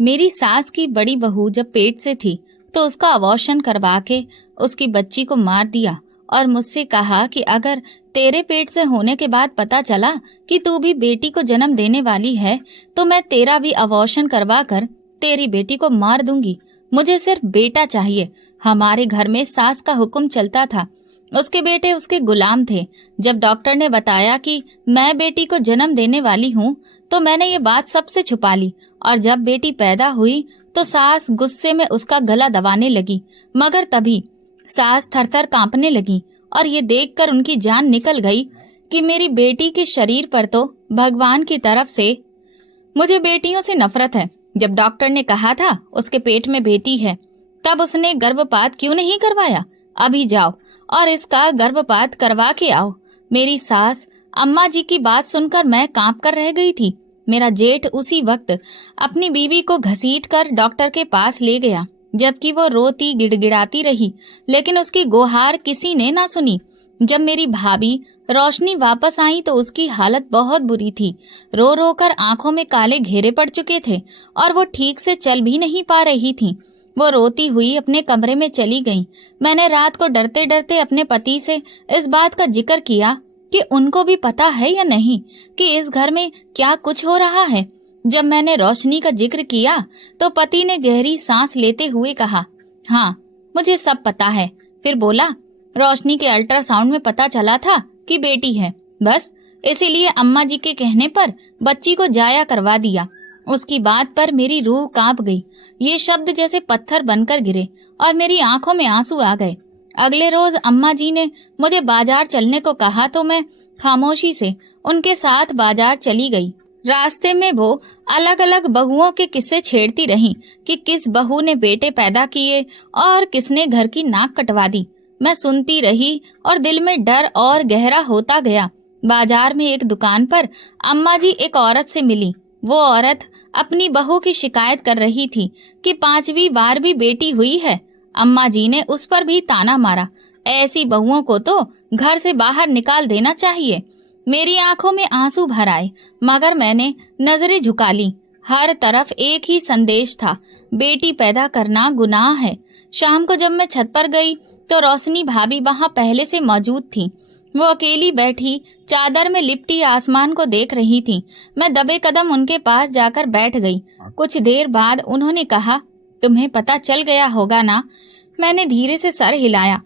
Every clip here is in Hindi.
मेरी सास की बड़ी बहू जब पेट से थी तो उसका अबॉर्शन करवा के उसकी बच्ची को मार दिया और मुझसे कहा कि अगर तेरे पेट से होने के बाद पता चला कि तू भी बेटी को जन्म देने वाली है तो मैं तेरा भी अबॉर्शन करवा कर तेरी बेटी को मार दूंगी। मुझे सिर्फ बेटा चाहिए। हमारे घर में सास का हुक्म चलता था, उसके बेटे उसके गुलाम थे। जब डॉक्टर ने बताया कि मैं बेटी को जन्म देने वाली हूँ तो मैंने ये बात सबसे छुपा ली और जब बेटी पैदा हुई तो सास गुस्से में उसका गला दबाने लगी, मगर तभी सास थरथर कांपने लगी और ये देखकर उनकी जान निकल गई कि मेरी बेटी के शरीर पर तो भगवान की तरफ से। मुझे बेटियों से नफरत है। जब डॉक्टर ने कहा था उसके पेट में बेटी है तब उसने गर्भपात क्यों नहीं करवाया? अभी जाओ और इसका गर्भपात करवा के आओ। मेरी सास अम्मा जी की बात सुनकर मैं कांप कर रह गई थी। मेरा जेठ उसी वक्त अपनी बीवी को घसीट कर डॉक्टर के पास ले गया, जबकि वो रोती गिड़गिड़ाती रही, लेकिन उसकी गुहार किसी ने ना सुनी। जब मेरी भाभी रोशनी वापस आई तो उसकी हालत बहुत बुरी थी। रो रो कर आंखों में काले घेरे पड़ चुके थे और वो ठीक से चल भी नहीं पा रही थी। वो रोती हुई अपने कमरे में चली गई। मैंने रात को डरते डरते अपने पति से इस बात का जिक्र किया कि उनको भी पता है या नहीं कि इस घर में क्या कुछ हो रहा है। जब मैंने रोशनी का जिक्र किया तो पति ने गहरी सांस लेते हुए कहा, हाँ मुझे सब पता है। फिर बोला, रोशनी के अल्ट्रासाउंड में पता चला था कि बेटी है, बस इसीलिए अम्मा जी के कहने पर बच्ची को जाया करवा दिया। उसकी बात पर मेरी रूह कांप गई। ये शब्द जैसे पत्थर बनकर गिरे और मेरी आंखों में आंसू आ गए। अगले रोज अम्मा जी ने मुझे बाजार चलने को कहा तो मैं खामोशी से उनके साथ बाजार चली गई। रास्ते में वो अलग अलग बहुओं के किस्से छेड़ती रहीं कि किस बहू ने बेटे पैदा किए और किसने घर की नाक कटवा दी। मैं सुनती रही और दिल में डर और गहरा होता गया। बाजार में एक दुकान पर अम्मा जी एक औरत से मिली। वो औरत अपनी बहू की शिकायत कर रही थी कि 5वीं बार भी बेटी हुई है। अम्मा जी ने उस पर भी ताना मारा, ऐसी बहुओं को तो घर से बाहर निकाल देना चाहिए। मेरी आंखों में आंसू भर आए, मगर मैंने नजरें झुका ली। हर तरफ एक ही संदेश था, बेटी पैदा करना गुनाह है। शाम को जब मैं छत पर गई तो रोशनी भाभी वहां पहले से मौजूद थी। वो अकेली बैठी चादर में लिपटी आसमान को देख रही थी। मैं दबे कदम उनके पास जाकर बैठ गई। कुछ देर बाद उन्होंने कहा, तुम्हें पता चल गया होगा ना? मैंने धीरे से सर हिलाया।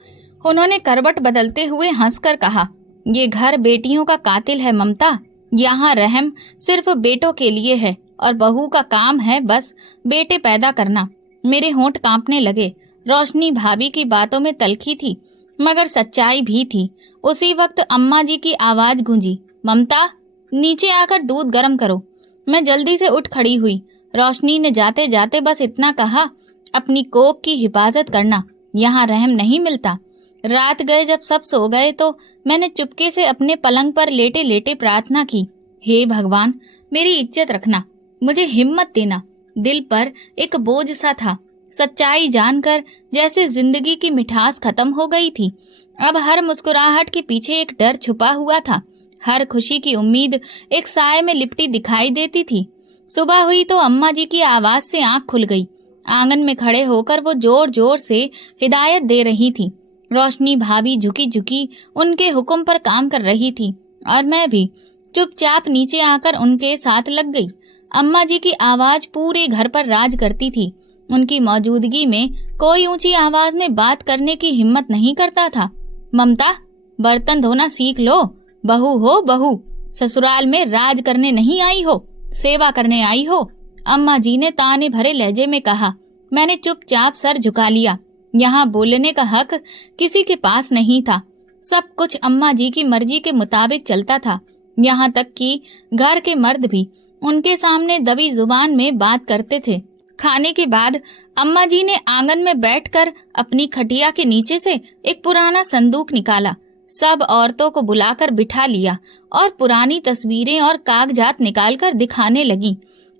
उन्होंने करवट बदलते हुए हंसकर कहा, ये घर बेटियों का कातिल है ममता। यहाँ रहम सिर्फ बेटों के लिए है और बहू का काम है बस बेटे पैदा करना। मेरे होंठ कांपने लगे। रोशनी भाभी की बातों में तलखी थी मगर सच्चाई भी थी। उसी वक्त अम्मा जी की आवाज गूंजी, ममता नीचे आकर दूध गर्म करो। मैं जल्दी से उठ खड़ी हुई। रोशनी ने जाते जाते बस इतना कहा, अपनी कोख की हिफाजत करना, यहाँ रहम नहीं मिलता। रात गए जब सब सो गए तो मैंने चुपके से अपने पलंग पर लेटे लेटे प्रार्थना की, हे भगवान मेरी इज्जत रखना, मुझे हिम्मत देना। दिल पर एक बोझ सा था। सच्चाई जानकर जैसे जिंदगी की मिठास खत्म हो गई थी। अब हर मुस्कुराहट के पीछे एक डर छुपा हुआ था। हर खुशी की उम्मीद एक साए में लिपटी दिखाई देती थी। सुबह हुई तो अम्मा जी की आवाज से आंख खुल गई। आंगन में खड़े होकर वो जोर जोर से हिदायत दे रही थी। रोशनी भाभी झुकी झुकी उनके हुक्म पर काम कर रही थी और मैं भी चुपचाप नीचे आकर उनके साथ लग गई। अम्मा जी की आवाज पूरे घर पर राज करती थी। उनकी मौजूदगी में कोई ऊंची आवाज में बात करने की हिम्मत नहीं करता था। ममता बर्तन धोना सीख लो, बहू हो बहू, ससुराल में राज करने नहीं आई हो, सेवा करने आई हो। अम्मा जी ने ताने भरे लहजे में कहा। मैंने चुपचाप सर झुका लिया। यहाँ बोलने का हक किसी के पास नहीं था। सब कुछ अम्मा जी की मर्जी के मुताबिक चलता था। यहाँ तक कि घर के मर्द भी उनके सामने दबी जुबान में बात करते थे। खाने के बाद अम्मा जी ने आंगन में बैठकर अपनी खटिया के नीचे से एक पुराना संदूक निकाला। सब औरतों को बुलाकर बिठा लिया और पुरानी तस्वीरें और कागजात निकालकर दिखाने लगी।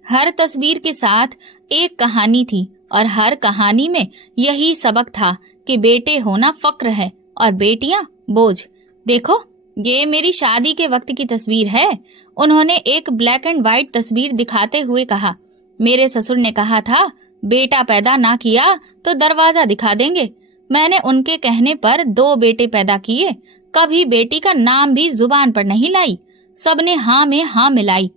हर तस्वीर के साथ एक कहानी थी और हर कहानी में यही सबक था कि बेटे होना फक्र है और बेटियां बोझ। देखो, ये मेरी शादी के वक्त की तस्वीर है। उन्होंने एक ब्लैक एंड व्हाइट तस्वीर दिखाते हुए कहा। मेरे ससुर ने कहा था बेटा पैदा ना किया तो दरवाजा दिखा देंगे। मैंने उनके कहने पर 2 बेटे पैदा किए, कभी बेटी का नाम भी जुबान पर नहीं लाई। सबने हाँ में हाँ मिलाई।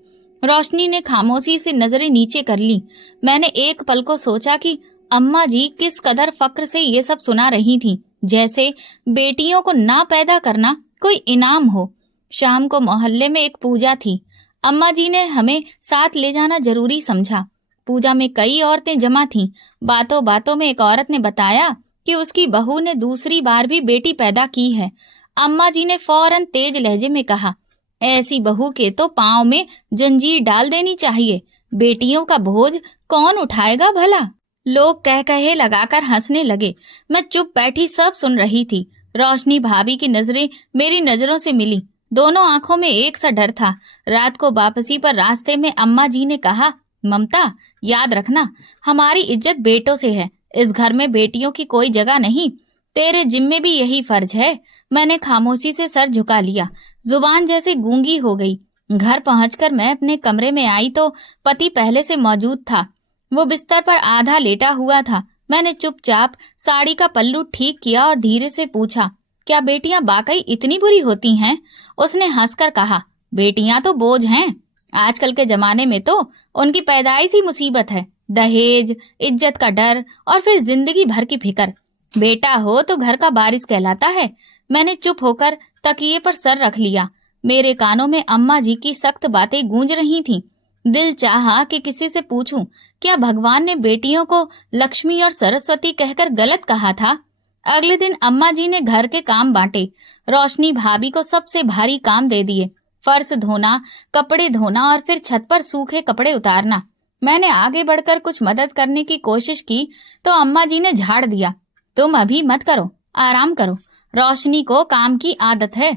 रोशनी ने खामोशी से नजरें नीचे कर ली। मैंने एक पल को सोचा कि अम्मा जी किस कदर फक्र से ये सब सुना रही थीं, जैसे बेटियों को ना पैदा करना कोई इनाम हो। शाम को मोहल्ले में एक पूजा थी। अम्मा जी ने हमें साथ ले जाना जरूरी समझा। पूजा में कई औरतें जमा थीं। बातों बातों में एक औरत ने बताया कि उसकी बहू ने दूसरी बार भी बेटी पैदा की है। अम्मा जी ने फौरन तेज लहजे में कहा, ऐसी बहू के तो पांव में जंजीर डाल देनी चाहिए, बेटियों का बोझ कौन उठाएगा भला। लोग कह कहे लगाकर हंसने लगे। मैं चुप बैठी सब सुन रही थी। रोशनी भाभी की नजरें मेरी नजरों से मिली। दोनों आंखों में एक सा डर था। रात को वापसी पर रास्ते में अम्मा जी ने कहा, ममता याद रखना, हमारी इज्जत बेटों से है, इस घर में बेटियों की कोई जगह नहीं, तेरे जिम्मे भी यही फर्ज है। मैंने खामोशी से सर झुका लिया, जुबान जैसे गूंगी हो गई। घर पहुंचकर मैं अपने कमरे में आई तो पति पहले से मौजूद था। वो बिस्तर पर आधा लेटा हुआ था। मैंने चुपचाप साड़ी का पल्लू ठीक किया और धीरे से पूछा, क्या बेटियां वाकई इतनी बुरी होती हैं? उसने हंसकर कहा, बेटियां तो बोझ हैं। आजकल के जमाने में तो उनकी पैदाइश ही मुसीबत है। दहेज, इज्जत का डर और फिर जिंदगी भर की फिक्र। बेटा हो तो घर का वारिस कहलाता है। मैंने चुप होकर तकिए पर सर रख लिया। मेरे कानों में अम्मा जी की सख्त बातें गूंज रही थीं। दिल चाहा कि किसी से पूछूं, क्या भगवान ने बेटियों को लक्ष्मी और सरस्वती कहकर गलत कहा था? अगले दिन अम्मा जी ने घर के काम बांटे। रोशनी भाभी को सबसे भारी काम दे दिए, फर्श धोना, कपड़े धोना और फिर छत पर सूखे कपड़े उतारना। मैंने आगे बढ़कर कुछ मदद करने की कोशिश की तो अम्मा जी ने झाड़ दिया, तुम अभी मत करो, आराम करो, रोशनी को काम की आदत है।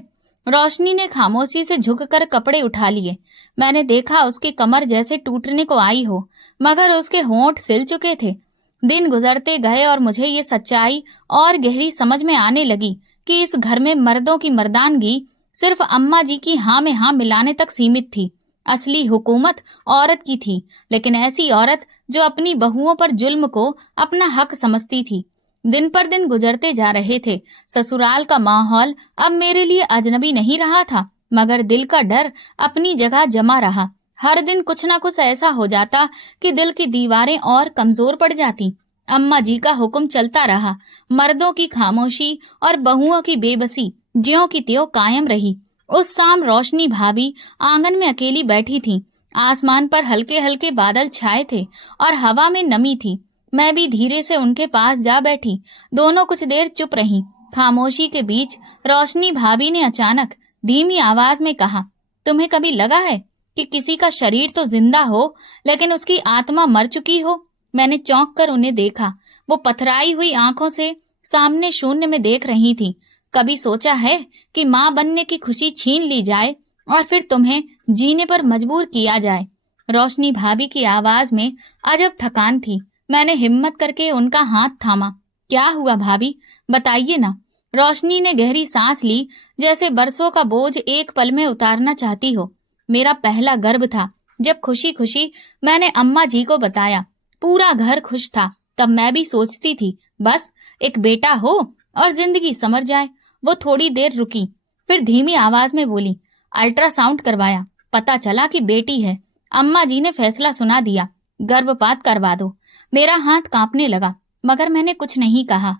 रोशनी ने खामोशी से झुककर कपड़े उठा लिए। मैंने देखा उसकी कमर जैसे टूटने को आई हो, मगर उसके होंठ सिल चुके थे। दिन गुजरते गए और मुझे ये सच्चाई और गहरी समझ में आने लगी कि इस घर में मर्दों की मर्दानगी सिर्फ अम्मा जी की हाँ में हाँ मिलाने तक सीमित थी। असली हुकूमत औरत की थी, लेकिन ऐसी औरत जो अपनी बहुओं पर जुल्म को अपना हक समझती थी। दिन पर दिन गुजरते जा रहे थे। ससुराल का माहौल अब मेरे लिए अजनबी नहीं रहा था, मगर दिल का डर अपनी जगह जमा रहा। हर दिन कुछ ना कुछ ऐसा हो जाता कि दिल की दीवारें और कमजोर पड़ जाती। अम्मा जी का हुक्म चलता रहा। मर्दों की खामोशी और बहुओं की बेबसी ज्यों की त्यों कायम रही। उस शाम रोशनी भाभी आंगन में अकेली बैठी थी। आसमान पर हल्के हल्के बादल छाए थे और हवा में नमी थी। मैं भी धीरे से उनके पास जा बैठी। दोनों कुछ देर चुप रहीं। खामोशी के बीच रोशनी भाभी ने अचानक धीमी आवाज में कहा, तुम्हें कभी लगा है कि किसी का शरीर तो जिंदा हो लेकिन उसकी आत्मा मर चुकी हो? मैंने चौंक कर उन्हें देखा। वो पथराई हुई आंखों से सामने शून्य में देख रही थी। कभी सोचा है कि माँ बनने की खुशी छीन ली जाए और फिर तुम्हें जीने पर मजबूर किया जाए? रोशनी भाभी की आवाज में अजब थकान थी। मैंने हिम्मत करके उनका हाथ थामा। क्या हुआ भाभी, बताइए ना। रोशनी ने गहरी सांस ली, जैसे बरसों का बोझ एक पल में उतारना चाहती हो। मेरा पहला गर्भ था। जब खुशी खुशी मैंने अम्मा जी को बताया, पूरा घर खुश था। तब मैं भी सोचती थी बस एक बेटा हो और जिंदगी समझ जाए। वो थोड़ी देर रुकी, फिर धीमी आवाज में बोली, अल्ट्रासाउंड करवाया, पता चला कि बेटी है। अम्मा जी ने फैसला सुना दिया, गर्भपात करवा दो। मेरा हाथ कांपने लगा, मगर मैंने कुछ नहीं कहा।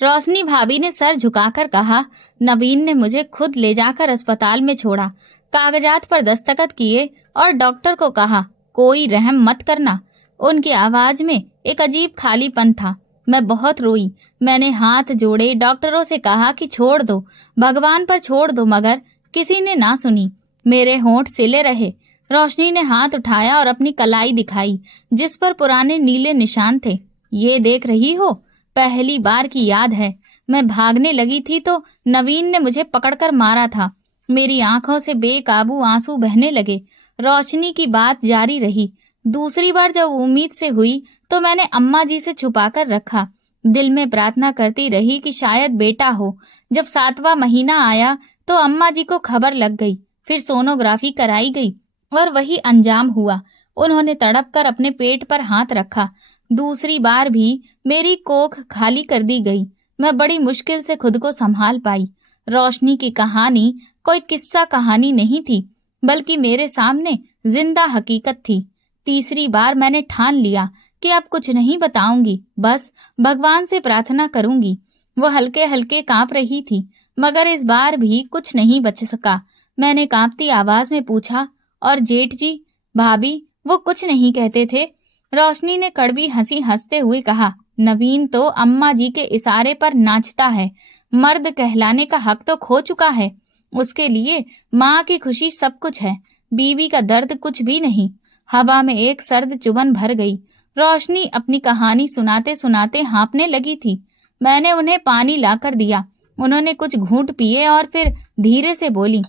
रोशनी भाभी ने सर झुकाकर कहा, नवीन ने मुझे खुद ले जाकर अस्पताल में छोड़ा, कागजात पर दस्तखत किए और डॉक्टर को कहा कोई रहम मत करना। उनकी आवाज में एक अजीब खालीपन था। मैं बहुत रोई। मैंने हाथ जोड़े, डॉक्टरों से कहा कि छोड़ दो, भगवान पर छोड़ दो, मगर किसी ने ना सुनी। मेरे होंठ सिले रहे। रोशनी ने हाथ उठाया और अपनी कलाई दिखाई, जिस पर पुराने नीले निशान थे। ये देख रही हो, पहली बार की याद है। मैं भागने लगी थी तो नवीन ने मुझे पकड़कर मारा था। मेरी आंखों से बेकाबू आंसू बहने लगे। रोशनी की बात जारी रही। दूसरी बार जब उम्मीद से हुई तो मैंने अम्मा जी से छुपाकर रखा। दिल में प्रार्थना करती रही कि शायद बेटा हो। जब 7वां महीना आया तो अम्मा जी को खबर लग गई। फिर सोनोग्राफी कराई गई और वही अंजाम हुआ। उन्होंने तड़प कर अपने पेट पर हाथ रखा। दूसरी बार भी मेरी कोख खाली कर दी गई। मैं बड़ी मुश्किल से खुद को संभाल पाई। रोशनी की कहानी कोई किस्सा कहानी नहीं थी, बल्कि मेरे सामने जिंदा हकीकत थी। तीसरी बार मैंने ठान लिया कि अब कुछ नहीं बताऊंगी, बस भगवान से प्रार्थना करूंगी। वो हल्के हल्के कांप रही थी, मगर इस बार भी कुछ नहीं बच सका। मैंने कांपती आवाज में पूछा, और जेठ जी, भाभी वो कुछ नहीं कहते थे? रोशनी ने कड़वी हंसी हंसते हुए कहा, नवीन तो अम्मा जी के इशारे पर नाचता है। मर्द कहलाने का हक तो खो चुका है। उसके लिए माँ की खुशी सब कुछ है, बीवी का दर्द कुछ भी नहीं। हवा में एक सर्द चुभन भर गई। रोशनी अपनी कहानी सुनाते सुनाते हाँफने लगी थी। मैंने उन्हें पानी लाकर दिया। उन्होंने कुछ घूंट पिए और फिर धीरे से बोली,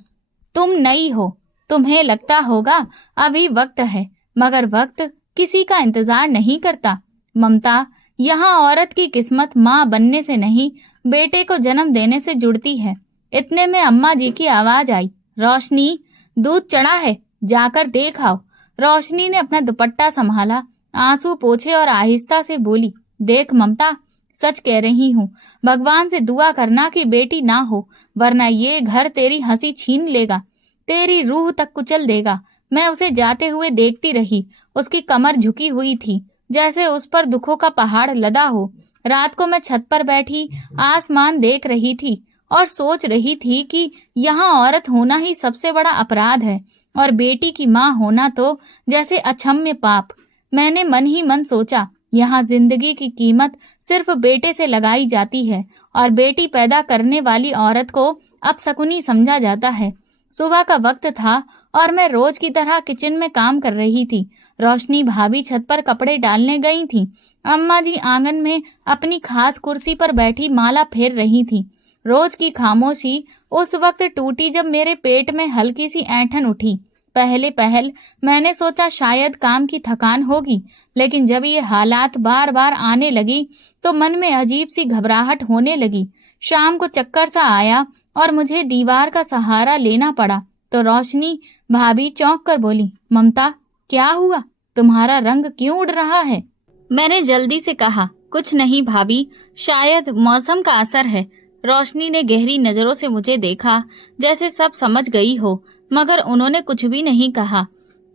तुम नई हो, तुम्हें लगता होगा अभी वक्त है, मगर वक्त किसी का इंतजार नहीं करता। ममता, यहाँ औरत की किस्मत माँ बनने से नहीं, बेटे को जन्म देने से जुड़ती है। इतने में अम्मा जी की आवाज आई, रोशनी, दूध चढ़ा है, जाकर देख आओ। रोशनी ने अपना दुपट्टा संभाला, आंसू पोंछे और आहिस्ता से बोली, देख ममता, सच कह रही हूँ, भगवान से दुआ करना कि बेटी ना हो, वरना ये घर तेरी हंसी छीन लेगा, तेरी रूह तक कुचल देगा। मैं उसे जाते हुए देखती रही। उसकी कमर झुकी हुई थी, जैसे उस पर दुखों का पहाड़ लदा हो। रात को मैं छत पर बैठी आसमान देख रही थी और सोच रही थी कि यहाँ औरत होना ही सबसे बड़ा अपराध है और बेटी की माँ होना तो जैसे अक्षम्य पाप। मैंने मन ही मन सोचा, यहाँ जिंदगी की कीमत सिर्फ बेटे से लगाई जाती है और बेटी पैदा करने वाली औरत को अपशकुनी समझा जाता है। सुबह का वक्त था और मैं रोज की तरह किचन में काम कर रही थी। रोशनी भाभी छत पर कपड़े डालने गई थी। अम्मा जी आंगन में अपनी खास कुर्सी पर बैठी माला फेर रही थी। रोज की खामोशी उस वक्त टूटी जब मेरे पेट में हल्की सी ऐंठन उठी। पहले पहल मैंने सोचा शायद काम की थकान होगी, लेकिन जब ये हालात बार बार आने लगी तो मन में अजीब सी घबराहट होने लगी। शाम को चक्कर सा आया और मुझे दीवार का सहारा लेना पड़ा। तो रोशनी भाभी चौंक कर बोली, ममता, क्या हुआ? तुम्हारा रंग क्यों उड़ रहा है? मैंने जल्दी से कहा, कुछ नहीं भाभी, शायद मौसम का असर है। रोशनी ने गहरी नजरों से मुझे देखा, जैसे सब समझ गई हो, मगर उन्होंने कुछ भी नहीं कहा।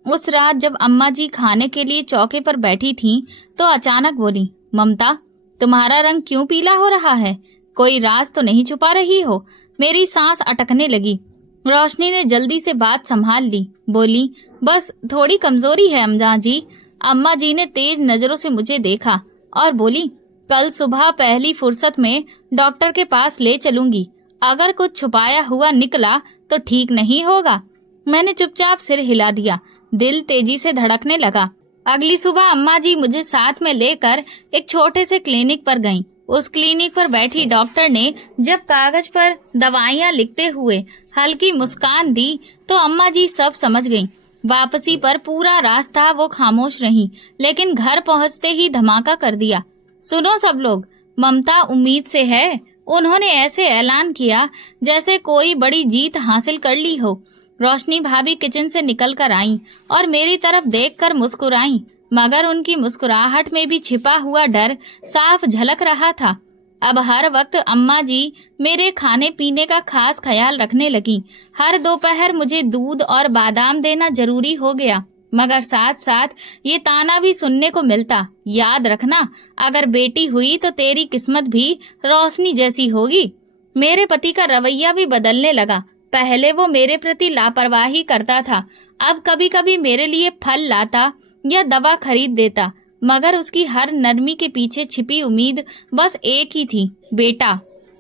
उस रात जब अम्मा जी खाने के लिए चौके पर बैठी थीं, तो अचानक बोली, ममता, तुम्हारा रंग क्यों पीला हो रहा है? कोई राज तो नहीं छुपा रही हो? मेरी सांस अटकने लगी। रोशनी ने जल्दी से बात संभाल ली, बोली, बस थोड़ी कमजोरी है अम्मा जी। अम्मा जी ने तेज नजरों से मुझे देखा और बोली, कल सुबह पहली फुर्सत में डॉक्टर के पास ले चलूंगी। अगर कुछ छुपाया हुआ निकला तो ठीक नहीं होगा। मैंने चुपचाप सिर हिला दिया। दिल तेजी से धड़कने लगा। अगली सुबह अम्मा जी मुझे साथ में लेकर एक छोटे से क्लिनिक पर गईं। उस क्लिनिक पर बैठी डॉक्टर ने जब कागज पर दवाइयां लिखते हुए हल्की मुस्कान दी तो अम्मा जी सब समझ गईं। वापसी पर पूरा रास्ता वो खामोश रहीं, लेकिन घर पहुंचते ही धमाका कर दिया। सुनो सब लोग, ममता उम्मीद से है। उन्होंने ऐसे ऐलान किया जैसे कोई बड़ी जीत हासिल कर ली हो। रोशनी भाभी किचन से निकल कर आईं और मेरी तरफ देखकर मुस्कुराईं, मगर उनकी मुस्कुराहट में भी छिपा हुआ डर साफ झलक रहा था। अब हर वक्त अम्मा जी मेरे खाने पीने का खास ख्याल रखने लगी। हर दोपहर मुझे दूध और बादाम देना जरूरी हो गया, मगर साथ साथ ये ताना भी सुनने को मिलता, याद रखना, अगर बेटी हुई तो तेरी किस्मत भी रोशनी जैसी होगी। मेरे पति का रवैया भी बदलने लगा। पहले वो मेरे प्रति लापरवाही करता था, अब कभी कभी मेरे लिए फल लाता या दवा खरीद देता, मगर उसकी हर नरमी के पीछे छिपी उम्मीद बस एक ही थी, बेटा।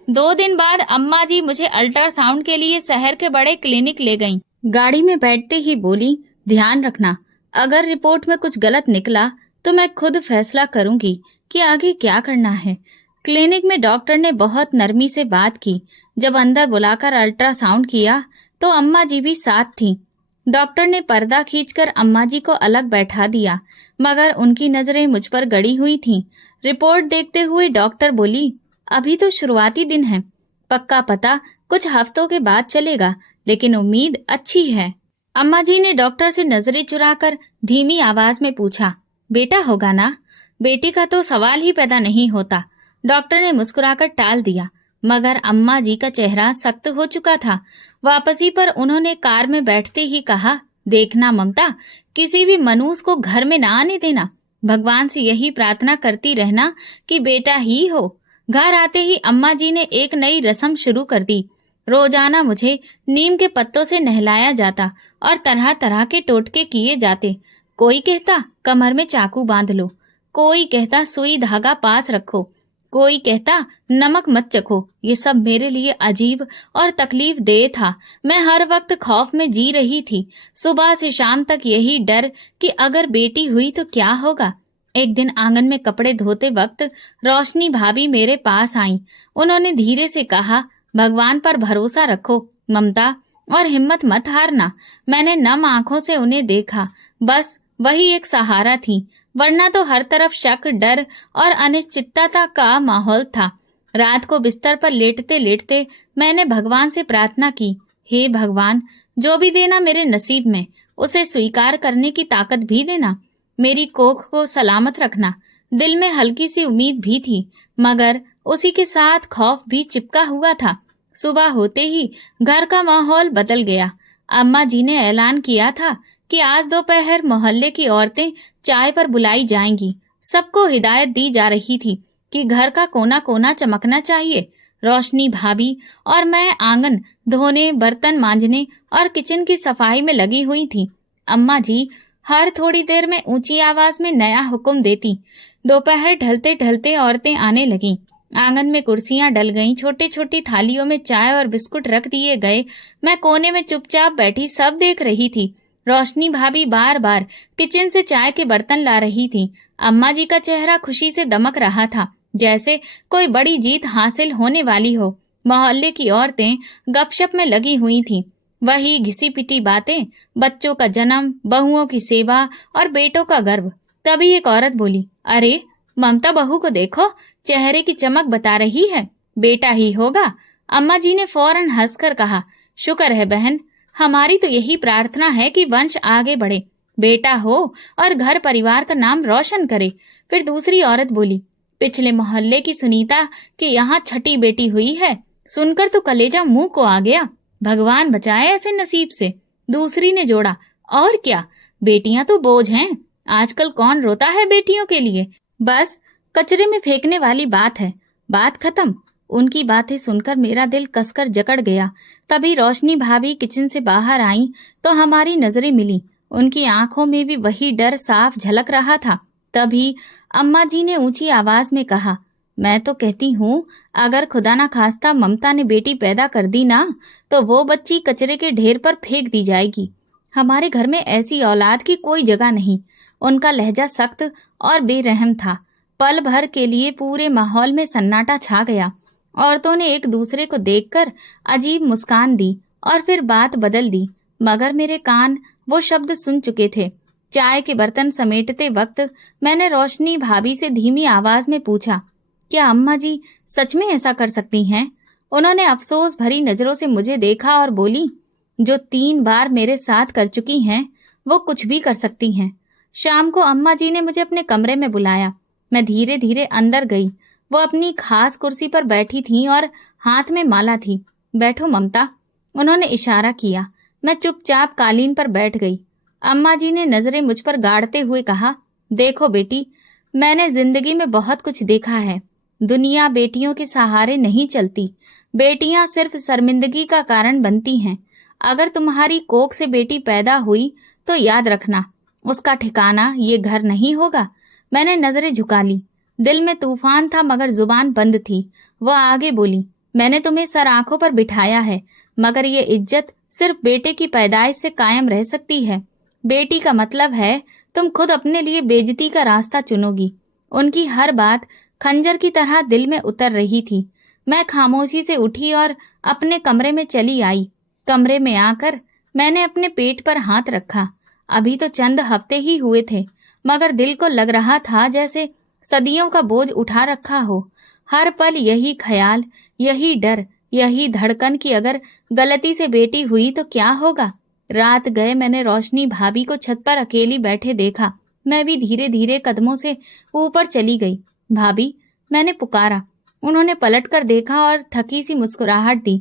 2 दिन बाद अम्मा जी मुझे अल्ट्रासाउंड के लिए शहर के बड़े क्लिनिक ले गईं। गाड़ी में बैठते ही बोली, ध्यान रखना, अगर रिपोर्ट में कुछ गलत निकला तो मैं खुद फैसला करूंगी कि आगे क्या करना है। क्लिनिक में डॉक्टर ने बहुत नरमी से बात की। जब अंदर बुलाकर अल्ट्रासाउंड किया तो अम्मा जी भी साथ थीं। डॉक्टर ने पर्दा खींचकर अम्मा जी को अलग बैठा दिया, मगर उनकी नजरें मुझ पर गड़ी हुई थीं। रिपोर्ट देखते हुए डॉक्टर बोली, अभी तो शुरुआती दिन है, पक्का पता कुछ हफ्तों के बाद चलेगा, लेकिन उम्मीद अच्छी है। अम्मा जी ने डॉक्टर से नजरें चुराकर धीमी आवाज में पूछा, बेटा होगा ना? बेटी का तो सवाल ही पैदा नहीं होता। डॉक्टर ने मुस्कुराकर टाल दिया, मगर अम्मा जी का चेहरा सख्त हो चुका था। वापसी पर उन्होंने कार में बैठते ही कहा, देखना ममता, किसी भी मनुष्य को घर में ना आने देना। भगवान से यही प्रार्थना करती रहना कि बेटा ही हो। घर आते ही अम्मा जी ने एक नई रस्म शुरू कर दी। रोजाना मुझे नीम के पत्तों से नहलाया जाता और तरह तरह के टोटके किए जाते। कोई कहता कमर में चाकू बांध लो, कोई कहता सुई धागा पास रखो, कोई कहता नमक मत चखो। ये सब मेरे लिए अजीब और तकलीफ दे था। मैं हर वक्त खौफ में जी रही थी। सुबह से शाम तक यही डर कि अगर बेटी हुई तो क्या होगा। एक दिन आंगन में कपड़े धोते वक्त रोशनी भाभी मेरे पास आई। उन्होंने धीरे से कहा, भगवान पर भरोसा रखो ममता, और हिम्मत मत हारना। मैंने नम आंखों से उन्हें देखा। बस वही एक सहारा थी, वरना तो हर तरफ शक, डर और अनिश्चितता का माहौल था। रात को बिस्तर पर लेटते लेटते मैंने भगवान से प्रार्थना की, हे भगवान, जो भी देना मेरे नसीब में, उसे स्वीकार करने की ताकत भी देना। मेरी कोख को सलामत रखना। दिल में हल्की सी उम्मीद भी थी, मगर उसी के साथ खौफ भी चिपका हुआ था। सुबह होते ही घर का माहौल बदल गया। अम्मा जी ने ऐलान किया था कि आज दोपहर मोहल्ले की औरतें चाय पर बुलाई जाएंगी। सबको हिदायत दी जा रही थी कि घर का कोना कोना चमकना चाहिए। रोशनी भाभी और मैं आंगन धोने, बर्तन मांजने और किचन की सफाई में लगी हुई थी। अम्मा जी हर थोड़ी देर में ऊंची आवाज में नया हुक्म देती। दोपहर ढलते ढलते औरतें आने लगीं। आंगन में कुर्सियां डल गईं, छोटी छोटी थालियों में चाय और बिस्कुट रख दिए गए। मैं कोने में चुपचाप बैठी सब देख रही थी। रोशनी भाभी बार बार किचन से चाय के बर्तन ला रही थी। अम्मा जी का चेहरा खुशी से दमक रहा था, जैसे कोई बड़ी जीत हासिल होने वाली हो। मोहल्ले की औरतें गपशप में लगी हुई थीं। वही घिसी पिटी बातें, बच्चों का जन्म, बहुओं की सेवा और बेटों का गर्व। तभी एक औरत बोली, अरे ममता बहू को देखो, चेहरे की चमक बता रही है, बेटा ही होगा। अम्मा जी ने फौरन हंसकर कहा, शुक्र है बहन, हमारी तो यही प्रार्थना है कि वंश आगे बढ़े, बेटा हो और घर परिवार का नाम रोशन करे। फिर दूसरी औरत बोली, पिछले मोहल्ले की सुनीता कि यहाँ छठी बेटी हुई है, सुनकर तो कलेजा मुंह को आ गया। भगवान बचाए ऐसे नसीब से। दूसरी ने जोड़ा, और क्या, बेटियां तो बोझ हैं, आजकल कौन रोता है बेटियों के लिए, बस कचरे में फेंकने वाली बात है, बात खत्म। उनकी बातें सुनकर मेरा दिल कसकर जकड़ गया। तभी रोशनी भाभी किचन से बाहर आई तो हमारी नजरें मिली। उनकी आंखों में भी वही डर साफ झलक रहा था। तभी अम्मा जी ने ऊंची आवाज में कहा, मैं तो कहती हूँ, अगर खुदा ना खास्ता ममता ने बेटी पैदा कर दी ना, तो वो बच्ची कचरे के ढेर पर फेंक दी जाएगी। हमारे घर में ऐसी औलाद की कोई जगह नहीं। उनका लहजा सख्त और बेरहम था। पल भर के लिए पूरे माहौल में सन्नाटा छा गया। औरतों ने एक दूसरे को देखकर अजीब मुस्कान दी और फिर बात बदल दी, मगर मेरे कान वो शब्द सुन चुके थे। चाय के बर्तन समेटते वक्त मैंने रोशनी भाभी से धीमी आवाज में पूछा, क्या अम्मा जी सच में ऐसा कर सकती हैं? उन्होंने अफसोस भरी नजरों से मुझे देखा और बोली, जो 3 बार मेरे साथ कर चुकी हैं, वो कुछ भी कर सकती हैं। शाम को अम्मा जी ने मुझे अपने कमरे में बुलाया। मैं धीरे धीरे अंदर गई। वो अपनी खास कुर्सी पर बैठी थीं और हाथ में माला थी। बैठो ममता, उन्होंने इशारा किया। मैं चुपचाप कालीन पर बैठ गई। अम्मा जी ने नजरें मुझ पर गाड़ते हुए कहा, देखो बेटी, मैंने जिंदगी में बहुत कुछ देखा है। दुनिया बेटियों के सहारे नहीं चलती। बेटियां सिर्फ शर्मिंदगी का कारण बनती हैं। अगर तुम्हारी कोख से बेटी पैदा हुई तो याद रखना, उसका ठिकाना ये घर नहीं होगा। मैंने नजरें झुका ली। दिल में तूफान था, मगर जुबान बंद थी। वह आगे बोली, मैंने तुम्हें सर आंखों पर बिठाया है, मगर ये इज्जत सिर्फ बेटे की पैदाइश से कायम रह सकती है। बेटी का मतलब है तुम खुद अपने लिए बेइज्जती का रास्ता चुनोगी। उनकी हर बात खंजर की तरह दिल में उतर रही थी। मैं खामोशी से उठी और अपने कमरे में चली आई। कमरे में आकर मैंने अपने पेट पर हाथ रखा। अभी तो चंद हफ्ते ही हुए थे, मगर दिल को लग रहा था जैसे सदियों का बोझ उठा रखा हो। हर पल यही ख्याल, यही डर, यही धड़कन कि अगर गलती से बेटी हुई तो क्या होगा। रात गए मैंने रोशनी भाभी को छत पर अकेली बैठे देखा। मैं भी धीरे धीरे कदमों से ऊपर चली गई। भाभी, मैंने पुकारा। उन्होंने पलट कर देखा और थकी सी मुस्कुराहट दी।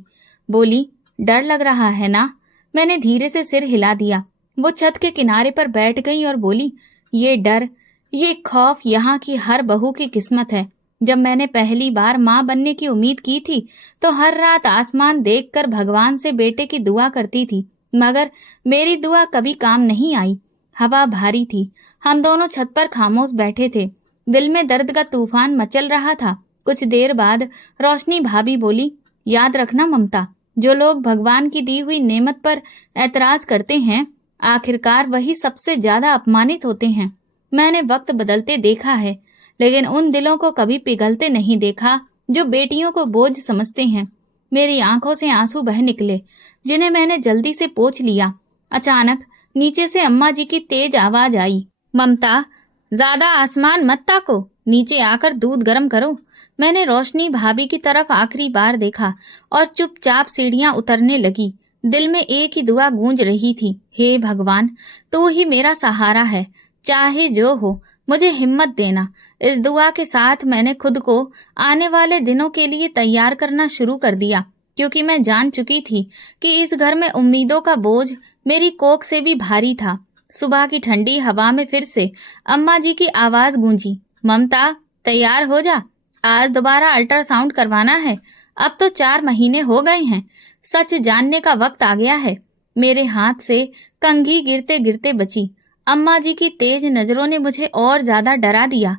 बोली, डर लग रहा है ना? मैंने धीरे से सिर हिला दिया। वो छत के किनारे पर बैठ गई और बोली, ये डर, ये खौफ यहाँ की हर बहू की किस्मत है। जब मैंने पहली बार माँ बनने की उम्मीद की थी तो हर रात आसमान देखकर भगवान से बेटे की दुआ करती थी, मगर मेरी दुआ कभी काम नहीं आई। हवा भारी थी। हम दोनों छत पर खामोश बैठे थे। दिल में दर्द का तूफान मचल रहा था। कुछ देर बाद रोशनी भाभी बोली, याद रखना ममता, जो लोग भगवान की दी हुई नेमत पर ऐतराज करते हैं, आखिरकार वही सबसे ज्यादा अपमानित होते हैं। मैंने वक्त बदलते देखा है, लेकिन उन दिलों को कभी पिघलते नहीं देखा जो बेटियों को बोझ समझते हैं। मेरी आंखों से आंसू बह निकले, जिन्हें मैंने जल्दी से पोंछ लिया। अचानक नीचे से अम्मा जी की तेज आवाज आई, ममता, ज्यादा आसमान मत ताको, नीचे आकर दूध गर्म करो। मैंने रोशनी भाभी की तरफ आखिरी बार देखा और चुपचाप सीढ़ियां उतरने लगी। दिल में एक ही दुआ गूंज रही थी, हे भगवान, तू ही मेरा सहारा है, चाहे जो हो मुझे हिम्मत देना। इस दुआ के साथ मैंने खुद को आने वाले दिनों के लिए तैयार करना शुरू कर दिया, क्योंकि मैं जान चुकी थी कि इस घर में उम्मीदों का बोझ मेरी कोख से भी भारी था। सुबह की ठंडी हवा में फिर से अम्मा जी की आवाज गूंजी, ममता, तैयार हो जा, आज दोबारा अल्ट्रासाउंड करवाना है। अब तो 4 महीने हो गए हैं, सच जानने का वक्त आ गया है। मेरे हाथ से कंघी गिरते गिरते बची। अम्मा जी की तेज नजरों ने मुझे और ज्यादा डरा दिया।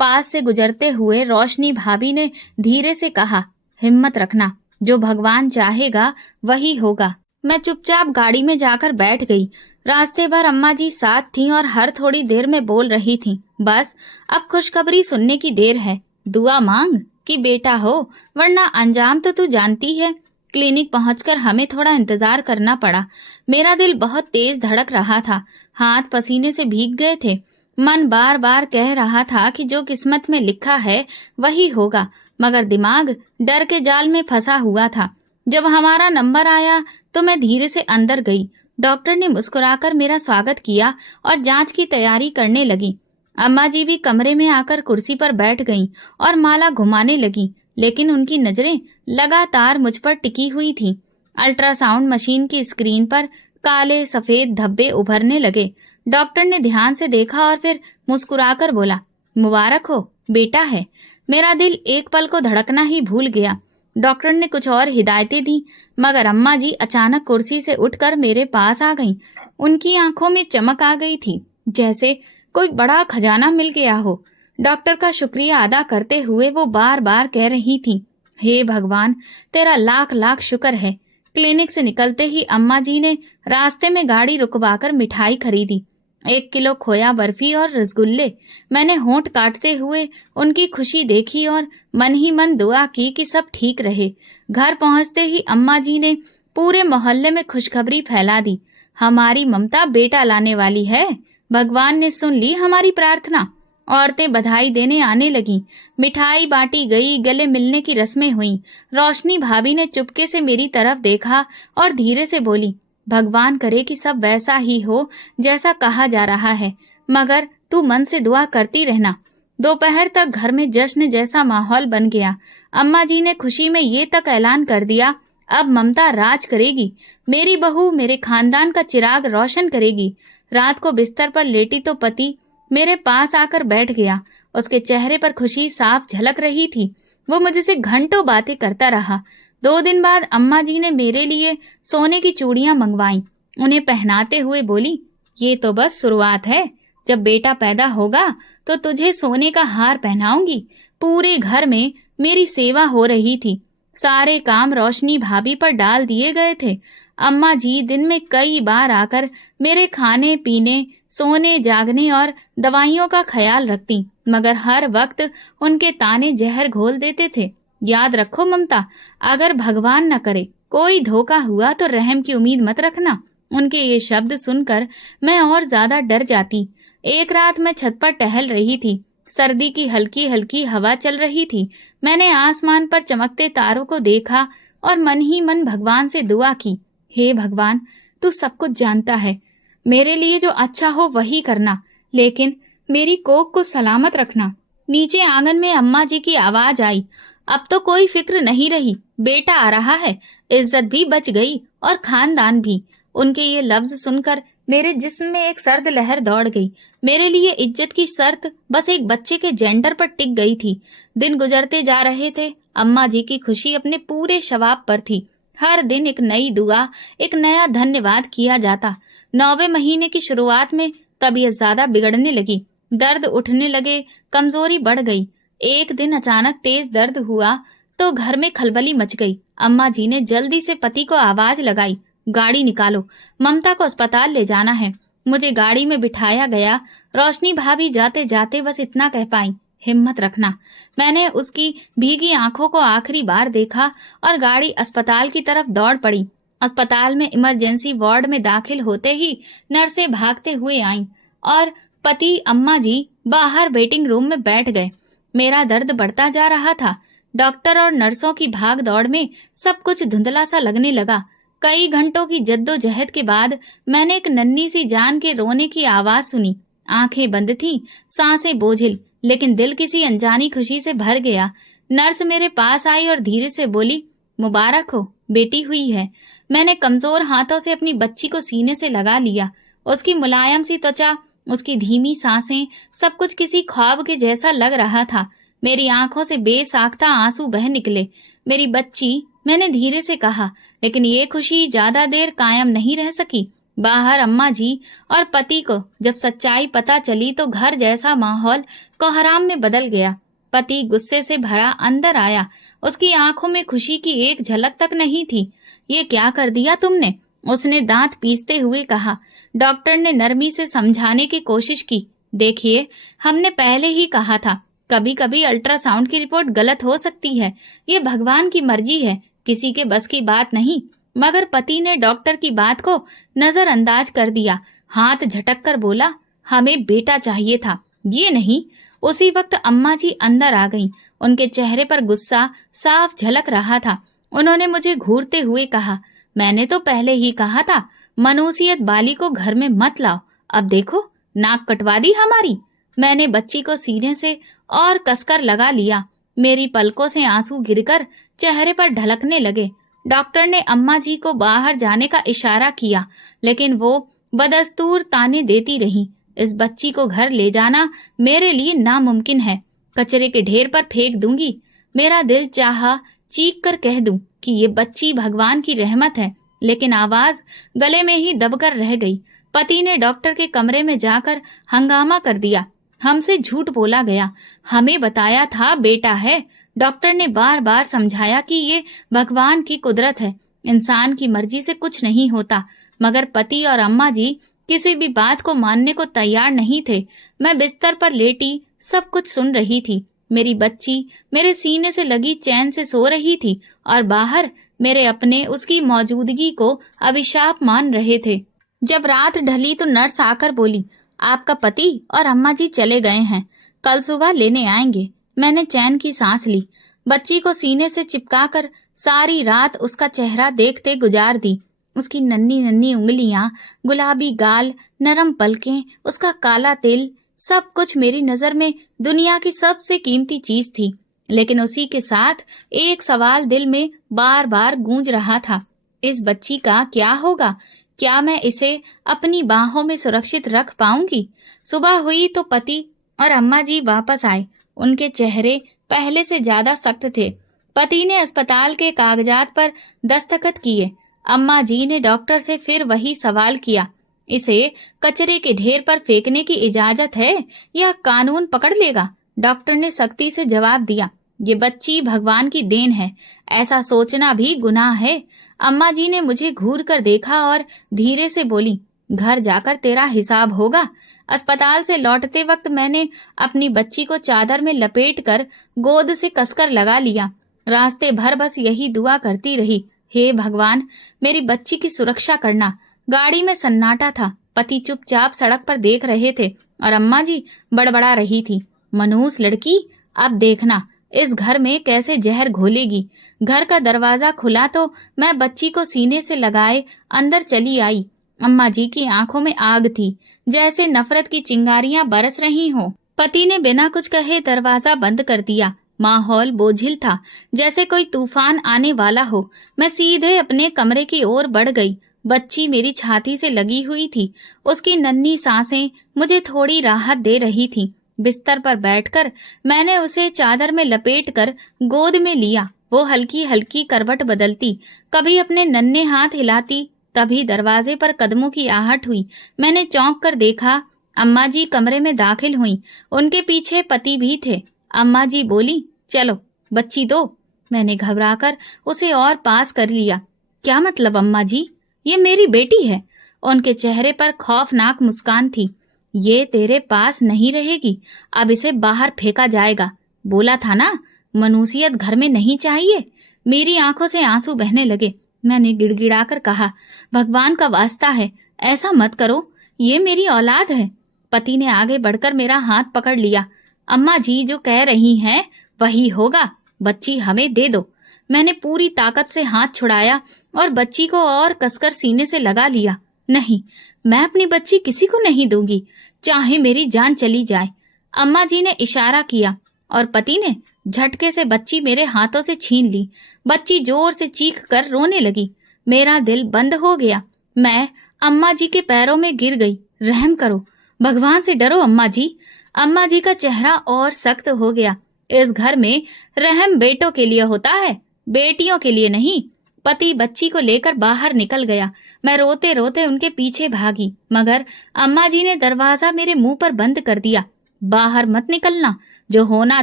पास से गुजरते हुए रोशनी भाभी ने धीरे से कहा, हिम्मत रखना, जो भगवान चाहेगा वही होगा। मैं चुपचाप गाड़ी में जाकर बैठ गई। रास्ते भर अम्मा जी साथ थीं और हर थोड़ी देर में बोल रही थीं, बस अब खुशखबरी सुनने की देर है, दुआ मांग कि बेटा हो, वरना अंजाम तो तू जानती है। क्लिनिक पहुंचकर हमें थोड़ा इंतजार करना पड़ा। मेरा दिल बहुत तेज धड़क रहा था, हाथ पसीने से भीग गए थे। मन बार बार कह रहा था कि जो किस्मत में लिखा है वही होगा, मगर दिमाग डर के जाल में फंसा हुआ था। जब हमारा नंबर आया तो मैं धीरे से अंदर गई। डॉक्टर ने मुस्कुराकर मेरा स्वागत किया और जांच की तैयारी करने लगी। अम्मा जी भी कमरे में आकर कुर्सी पर बैठ गईं और माला घुमाने लगी, लेकिन उनकी नजरें लगातार मुझ पर टिकी हुई थीं। अल्ट्रासाउंड मशीन की स्क्रीन पर काले सफेद धब्बे उभरने लगे। डॉक्टर ने ध्यान से देखा और फिर मुस्कुराकर बोला, मुबारक हो, बेटा है। मेरा दिल एक पल को धड़कना ही भूल गया। डॉक्टर ने कुछ और हिदायतें दी, मगर अम्मा जी अचानक कुर्सी से उठकर मेरे पास आ गईं। उनकी आंखों में चमक आ गई थी, जैसे कोई बड़ा खजाना मिल गया हो। डॉक्टर का शुक्रिया अदा करते हुए वो बार बार कह रही थी, हे भगवान, तेरा लाख लाख शुक्र है। क्लिनिक से निकलते ही अम्मा जी ने रास्ते में गाड़ी रुकवाकर मिठाई खरीदी, 1 किलो खोया बर्फी और रसगुल्ले। मैंने होंठ काटते हुए उनकी खुशी देखी और मन ही मन दुआ की कि सब ठीक रहे। घर पहुंचते ही अम्मा जी ने पूरे मोहल्ले में खुशखबरी फैला दी, हमारी ममता बेटा लाने वाली है। भगवान ने सुन ली हमारी प्रार्थना। औरतें बधाई देने आने लगीं, मिठाई बांटी गई, गले मिलने की रस्में हुईं। रोशनी भाभी ने चुपके से मेरी तरफ देखा और धीरे से बोली, भगवान करे कि सब वैसा ही हो जैसा कहा जा रहा है, मगर तू मन से दुआ करती रहना। दोपहर तक घर में जश्न जैसा माहौल बन गया। अम्मा जी ने खुशी में ये तक ऐलान कर दिया, अब ममता राज करेगी, मेरी बहू मेरे खानदान का चिराग रोशन करेगी। रात को बिस्तर पर लेटी तो पति मेरे पास आकर बैठ गया। उसके चेहरे पर खुशी साफ झलक रही थी। वो मुझसे घंटों बातें करता रहा। 2 दिन बाद अम्मा जी ने मेरे लिए सोने की चूड़ियां मंगवाईं। उन्हें पहनाते हुए बोली, ये तो बस शुरुआत है, जब बेटा पैदा होगा तो तुझे सोने का हार पहनाऊंगी। पूरे घर में मेरी सेवा हो रही थी। सारे काम रोशनी भाभी पर डाल दिए गए थे। अम्मा जी दिन में कई बार आकर मेरे खाने पीने, सोने जागने और दवाइयों का ख्याल रखती, मगर हर वक्त उनके ताने जहर घोल देते थे। याद रखो ममता, अगर भगवान न करे कोई धोखा हुआ तो रहम की उम्मीद मत रखना। उनके ये शब्द सुनकर मैं और ज्यादा डर जाती। एक रात मैं छत पर टहल रही थी। सर्दी की हल्की हल्की हवा चल रही थी। मैंने आसमान पर चमकते तारों को देखा और मन ही मन भगवान से दुआ की, हे भगवान, तू सब कुछ जानता है। मेरे लिए जो अच्छा हो वही करना, लेकिन मेरी कोख को सलामत रखना। नीचे आंगन में अम्मा जी की आवाज आई। अब तो कोई फिक्र नहीं रही, बेटा आ रहा है, इज्जत भी बच गई और खानदान भी। उनके ये लफ्ज सुनकर मेरे जिस्म में एक सर्द लहर दौड़ गई। मेरे लिए इज्जत की शर्त बस एक बच्चे के जेंडर पर टिक गई थी। दिन गुजरते जा रहे थे। अम्मा जी की खुशी अपने पूरे शबाब पर थी। हर दिन एक नई दुआ, एक नया धन्यवाद किया जाता। 9वें महीने की शुरुआत में तबीयत ज्यादा बिगड़ने लगी, दर्द उठने लगे, कमजोरी बढ़ गई। एक दिन अचानक तेज दर्द हुआ तो घर में खलबली मच गई। अम्मा जी ने जल्दी से पति को आवाज लगाई, गाड़ी निकालो, ममता को अस्पताल ले जाना है। मुझे गाड़ी में बिठाया गया। रोशनी भाभी जाते जाते बस इतना कह पाई, हिम्मत रखना। मैंने उसकी भीगी आंखों को आखिरी बार देखा और गाड़ी अस्पताल की तरफ दौड़ पड़ी। अस्पताल में इमरजेंसी वार्ड में दाखिल होते ही नर्सें भागते हुए आईं और पति अम्मा जी बाहर वेटिंग रूम में बैठ गए। मेरा दर्द बढ़ता जा रहा था। डॉक्टर और नर्सों की भाग दौड़ में सब कुछ धुंधला सा लगने लगा। कई घंटों की जद्दोजहद के बाद मैंने एक नन्ही सी जान के रोने की आवाज सुनी। आंखें बंद थीं, सांसें बोझिल, लेकिन दिल किसी अनजानी खुशी से भर गया। नर्स मेरे पास आई और धीरे से बोली, मुबारक हो, बेटी हुई है। मैंने कमजोर हाथों से अपनी बच्ची को सीने से लगा लिया। उसकी मुलायम सी त्वचा, उसकी धीमी सांसें, सब कुछ किसी ख्वाब के जैसा लग रहा था। मेरी आंखों से बेसाख्ता आंसू बह निकले। मेरी बच्ची, मैंने धीरे से कहा, लेकिन ये खुशी ज्यादा देर कायम नहीं रह सकी। बाहर अम्मा जी और पति को जब सच्चाई पता चली तो घर जैसा माहौल कोहराम में बदल गया। पति गुस्से से भरा अंदर आया। उसकी आंखों में खुशी की एक झलक तक नहीं थी। ये क्या कर दिया तुमने? उसने दांत पीसते हुए कहा। डॉक्टर ने नरमी से समझाने की कोशिश की। देखिए, हमने पहले ही कहा था, कभी कभी अल्ट्रासाउंड की रिपोर्ट गलत हो सकती है। ये भगवान की मर्जी है, किसी के बस की बात नहीं। मगर पति ने डॉक्टर की बात को नजरअंदाज कर दिया। हाथ झटक कर बोला, हमें बेटा चाहिए था, ये नहीं। उसी वक्त अम्मा जी अंदर आ गईं। उनके चेहरे पर गुस्सा साफ झलक रहा था। उन्होंने मुझे घूरते हुए कहा, मैंने तो पहले ही कहा था, मनुसियत बाली को घर में मत लाओ। अब देखो, नाक कटवा दी हमारी। मैंने बच्ची को सीने से और कसकर लगा लिया। मेरी पलकों से आंसू गिरकर चेहरे पर ढलकने लगे। डॉक्टर ने अम्मा जी को बाहर जाने का इशारा किया, लेकिन वो बदस्तूर ताने देती रहीं। इस बच्ची को घर ले जाना मेरे लिए नामुमकिन है, कचरे के ढेर पर फेंक दूंगी। मेरा दिल चाहा चीख कर कह दूं कि ये बच्ची भगवान की रहमत है, लेकिन आवाज गले में ही दबकर रह गई। पति ने डॉक्टर के कमरे में जाकर हंगामा कर दिया। हमसे झूठ बोला गया, हमें बताया था बेटा है। डॉक्टर ने बार बार समझाया कि ये भगवान की कुदरत है, इंसान की मर्जी से कुछ नहीं होता। मगर पति और अम्मा जी किसी भी बात को मानने को तैयार नहीं थे। मैं बिस्तर पर लेटी सब कुछ सुन रही थी। मेरी बच्ची मेरे सीने से लगी चैन से सो रही थी और बाहर मेरे अपने उसकी मौजूदगी को अभिशाप मान रहे थे। जब रात ढली तो नर्स आकर बोली, आपका पति और अम्मा जी चले गए हैं, कल सुबह लेने आएंगे। मैंने चैन की सांस ली। बच्ची को सीने से चिपकाकर सारी रात उसका चेहरा देखते गुजार दी। उसकी नन्ही नन्ही उंगलियां, गुलाबी गाल, नरम पलकें, उसका काला तिल, सब कुछ मेरी नजर में दुनिया की सबसे कीमती चीज थी। लेकिन उसी के साथ एक सवाल दिल में बार बार गूंज रहा था, इस बच्ची का क्या होगा? क्या मैं इसे अपनी बाहों में सुरक्षित रख पाऊंगी? सुबह हुई तो पति और अम्मा जी वापस आए। उनके चेहरे पहले से ज्यादा सख्त थे। पति ने अस्पताल के कागजात पर दस्तखत किए। अम्मा जी ने डॉक्टर से फिर वही सवाल किया, इसे कचरे के ढेर पर फेंकने की इजाजत है या कानून पकड़ लेगा? डॉक्टर ने सख्ती से जवाब दिया, ये बच्ची भगवान की देन है, ऐसा सोचना भी गुनाह है। अम्मा जी ने मुझे घूर कर देखा और धीरे से बोली, घर जाकर तेरा हिसाब होगा। अस्पताल से लौटते वक्त मैंने अपनी बच्ची को चादर में लपेटकर गोद से कसकर लगा लिया। रास्ते भर बस यही दुआ करती रही, हे भगवान, मेरी बच्ची की सुरक्षा करना। गाड़ी में सन्नाटा था। पति चुपचाप सड़क पर देख रहे थे और अम्मा जी बड़बड़ा रही थी, मनूस लड़की, अब देखना इस घर में कैसे जहर घोलेगी। घर का दरवाजा खुला तो मैं बच्ची को सीने से लगाए अंदर चली आई। अम्मा जी की आंखों में आग थी, जैसे नफरत की चिंगारियां बरस रही हों। पति ने बिना कुछ कहे दरवाजा बंद कर दिया। माहौल बोझिल था, जैसे कोई तूफान आने वाला हो। मैं सीधे अपने कमरे की ओर बढ़ गई। बच्ची मेरी छाती से लगी हुई थी। उसकी नन्ही सांसें मुझे थोड़ी राहत दे रही थीं। बिस्तर पर बैठकर मैंने उसे चादर में लपेटकर गोद में लिया। वो हल्की हल्की करवट बदलती, कभी अपने नन्हे हाथ हिलाती। तभी दरवाजे पर कदमों की आहट हुई। मैंने चौंक कर देखा। अम्मा जी कमरे में दाखिल हुई। उनके पीछे पति भी थे। अम्मा जी बोली, चलो बच्ची दो। मैंने घबराकर उसे और पास कर लिया। क्या मतलब अम्मा जी? ये मेरी बेटी है। उनके चेहरे पर खौफनाक मुस्कान थी। ये तेरे पास नहीं रहेगी, अब इसे बाहर फेंका जाएगा। बोला था ना, मनुष्यत घर में नहीं चाहिए। मेरी आंखों से आंसू बहने लगे। मैंने गिड़गिड़ाकर कहा, भगवान का वास्ता है, ऐसा मत करो, ये मेरी औलाद है। पति ने आगे बढ़कर मेरा हाथ पकड़ लिया। अम्मा जी जो कह रही हैं वही होगा, बच्ची हमें दे दो। मैंने पूरी ताकत से हाथ छुड़ाया और बच्ची को और कसकर सीने से लगा लिया। नहीं, मैं अपनी बच्ची किसी को नहीं दूंगी, चाहे मेरी जान चली जाए। अम्मा जी ने इशारा किया और पति ने झटके से बच्ची मेरे हाथों से छीन ली। बच्ची जोर से चीख कर रोने लगी। मेरा दिल बंद हो गया। मैं अम्मा जी के पैरों में गिर गई। रहम करो, भगवान से डरो अम्मा जी। अम्मा जी का चेहरा और सख्त हो गया। इस घर में रहम बेटों के लिए होता है, बेटियों के लिए नहीं। पति बच्ची को लेकर बाहर निकल गया। मैं रोते रोते उनके पीछे भागी, मगर अम्मा जी ने दरवाजा मेरे मुंह पर बंद कर दिया। बाहर मत निकलना, जो होना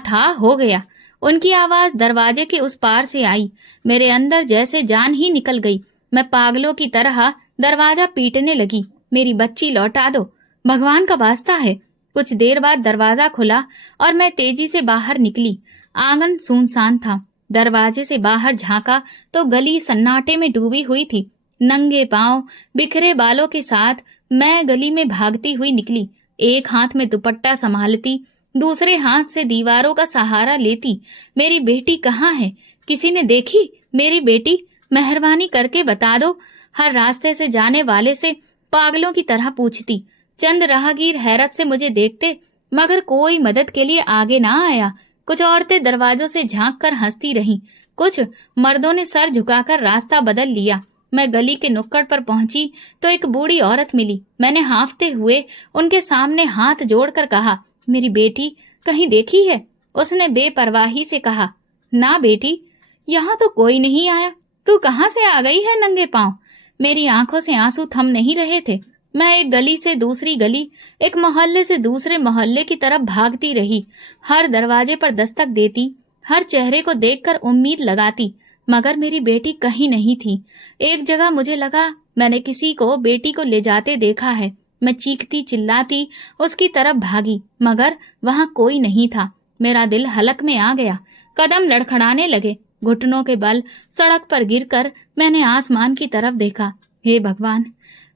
था हो गया। उनकी आवाज दरवाजे के उस पार से आई। मेरे अंदर जैसे जान ही निकल गई। मैं पागलों की तरह दरवाजा पीटने लगी। मेरी बच्ची लौटा दो, भगवान का वास्ता है। कुछ देर बाद दरवाजा खुला और मैं तेजी से बाहर निकली। आंगन सुनसान था। दरवाजे से बाहर झांका तो गली सन्नाटे में डूबी हुई थी। नंगे पांव, बिखरे बालों के साथ मैं गली में भागती हुई निकली। एक हाथ में दुपट्टा संभालती, दूसरे हाथ से दीवारों का सहारा लेती। मेरी बेटी कहाँ है? किसी ने देखी मेरी बेटी? मेहरबानी करके बता दो। हर रास्ते से जाने वाले से पागलों की तरह पूछती। चंद राहगीर हैरत से मुझे देखते, मगर कोई मदद के लिए आगे ना आया। कुछ औरतें दरवाजों से झांक कर हंसती रहीं। कुछ मर्दों ने सर झुकाकर रास्ता बदल लिया। मैं गली के नुक्कड़ पर पहुंची तो एक बूढ़ी औरत मिली। मैंने हांफते हुए उनके सामने हाथ जोड़कर कहा, मेरी बेटी कहीं देखी है? उसने बेपरवाही से कहा, ना बेटी, यहाँ तो कोई नहीं आया। तू कहाँ से आ गई है नंगे पांव? मेरी आंखों से आंसू थम नहीं रहे थे। मैं एक गली से दूसरी गली, एक मोहल्ले से दूसरे मोहल्ले की तरफ भागती रही। हर दरवाजे पर दस्तक देती, हर चेहरे को देखकर उम्मीद लगाती, मगर मेरी बेटी कहीं नहीं थी। एक जगह मुझे लगा मैंने किसी को बेटी को ले जाते देखा है। मैं चीखती चिल्लाती उसकी तरफ भागी, मगर वहां कोई नहीं था। मेरा दिल हलक में आ गया। कदम लड़खड़ाने लगे। घुटनों के बल सड़क पर गिरकर मैंने आसमान की तरफ देखा। हे भगवान,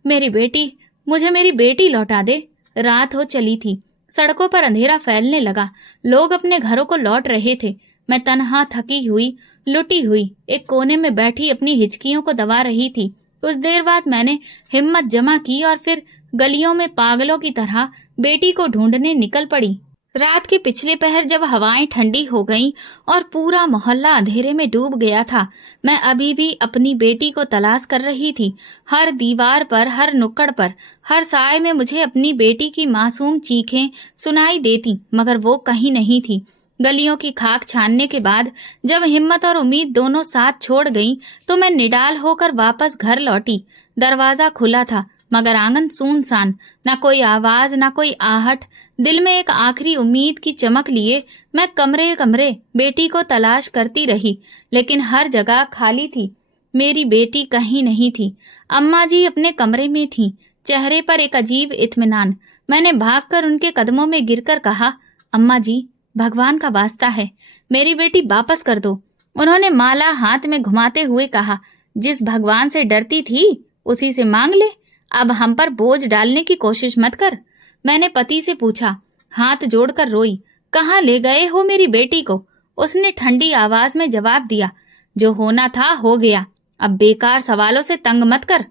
मेरी बेटी, मुझे मेरी बेटी लौटा दे। रात हो चली थी। सड़कों पर अंधेरा फैलने लगा। लोग अपने घरों को लौट रहे थे। मैं तन्हा, थकी हुई, लुटी हुई एक कोने में बैठी अपनी हिचकियों को दबा रही थी। कुछ देर बाद मैंने हिम्मत जमा की और फिर गलियों में पागलों की तरह बेटी को ढूंढने निकल पड़ी। रात के पिछले पहर जब हवाएं ठंडी हो गईं और पूरा मोहल्ला अंधेरे में डूब गया था, मैं अभी भी अपनी बेटी को तलाश कर रही थी। हर दीवार पर, हर नुक्कड़ पर, हर साए में मुझे अपनी बेटी की मासूम चीखें सुनाई देती, मगर वो कहीं नहीं थी। गलियों की खाक छानने के बाद जब हिम्मत और उम्मीद दोनों साथ छोड़ गईं, तो मैं निडाल होकर वापस घर लौटी। दरवाजा खुला था, मगर आंगन सुनसान। न कोई आवाज, न कोई आहट। दिल में एक आखिरी उम्मीद की चमक लिए मैं कमरे कमरे बेटी को तलाश करती रही, लेकिन हर जगह खाली थी। मेरी बेटी कहीं नहीं थी। अम्मा जी अपने कमरे में थीं, चेहरे पर एक अजीब इत्मीनान। मैंने भागकर उनके कदमों में गिरकर कहा, अम्मा जी, भगवान का वास्ता है, मेरी बेटी वापस कर दो। उन्होंने माला हाथ में घुमाते हुए कहा, जिस भगवान से डरती थी उसी से मांग ले, अब हम पर बोझ डालने की कोशिश मत कर। मैंने पति से पूछा, हाथ जोड़कर रोई, कहाँ ले गए हो मेरी बेटी को? उसने ठंडी आवाज में जवाब दिया, जो होना था हो गया, अब बेकार सवालों से तंग मत कर।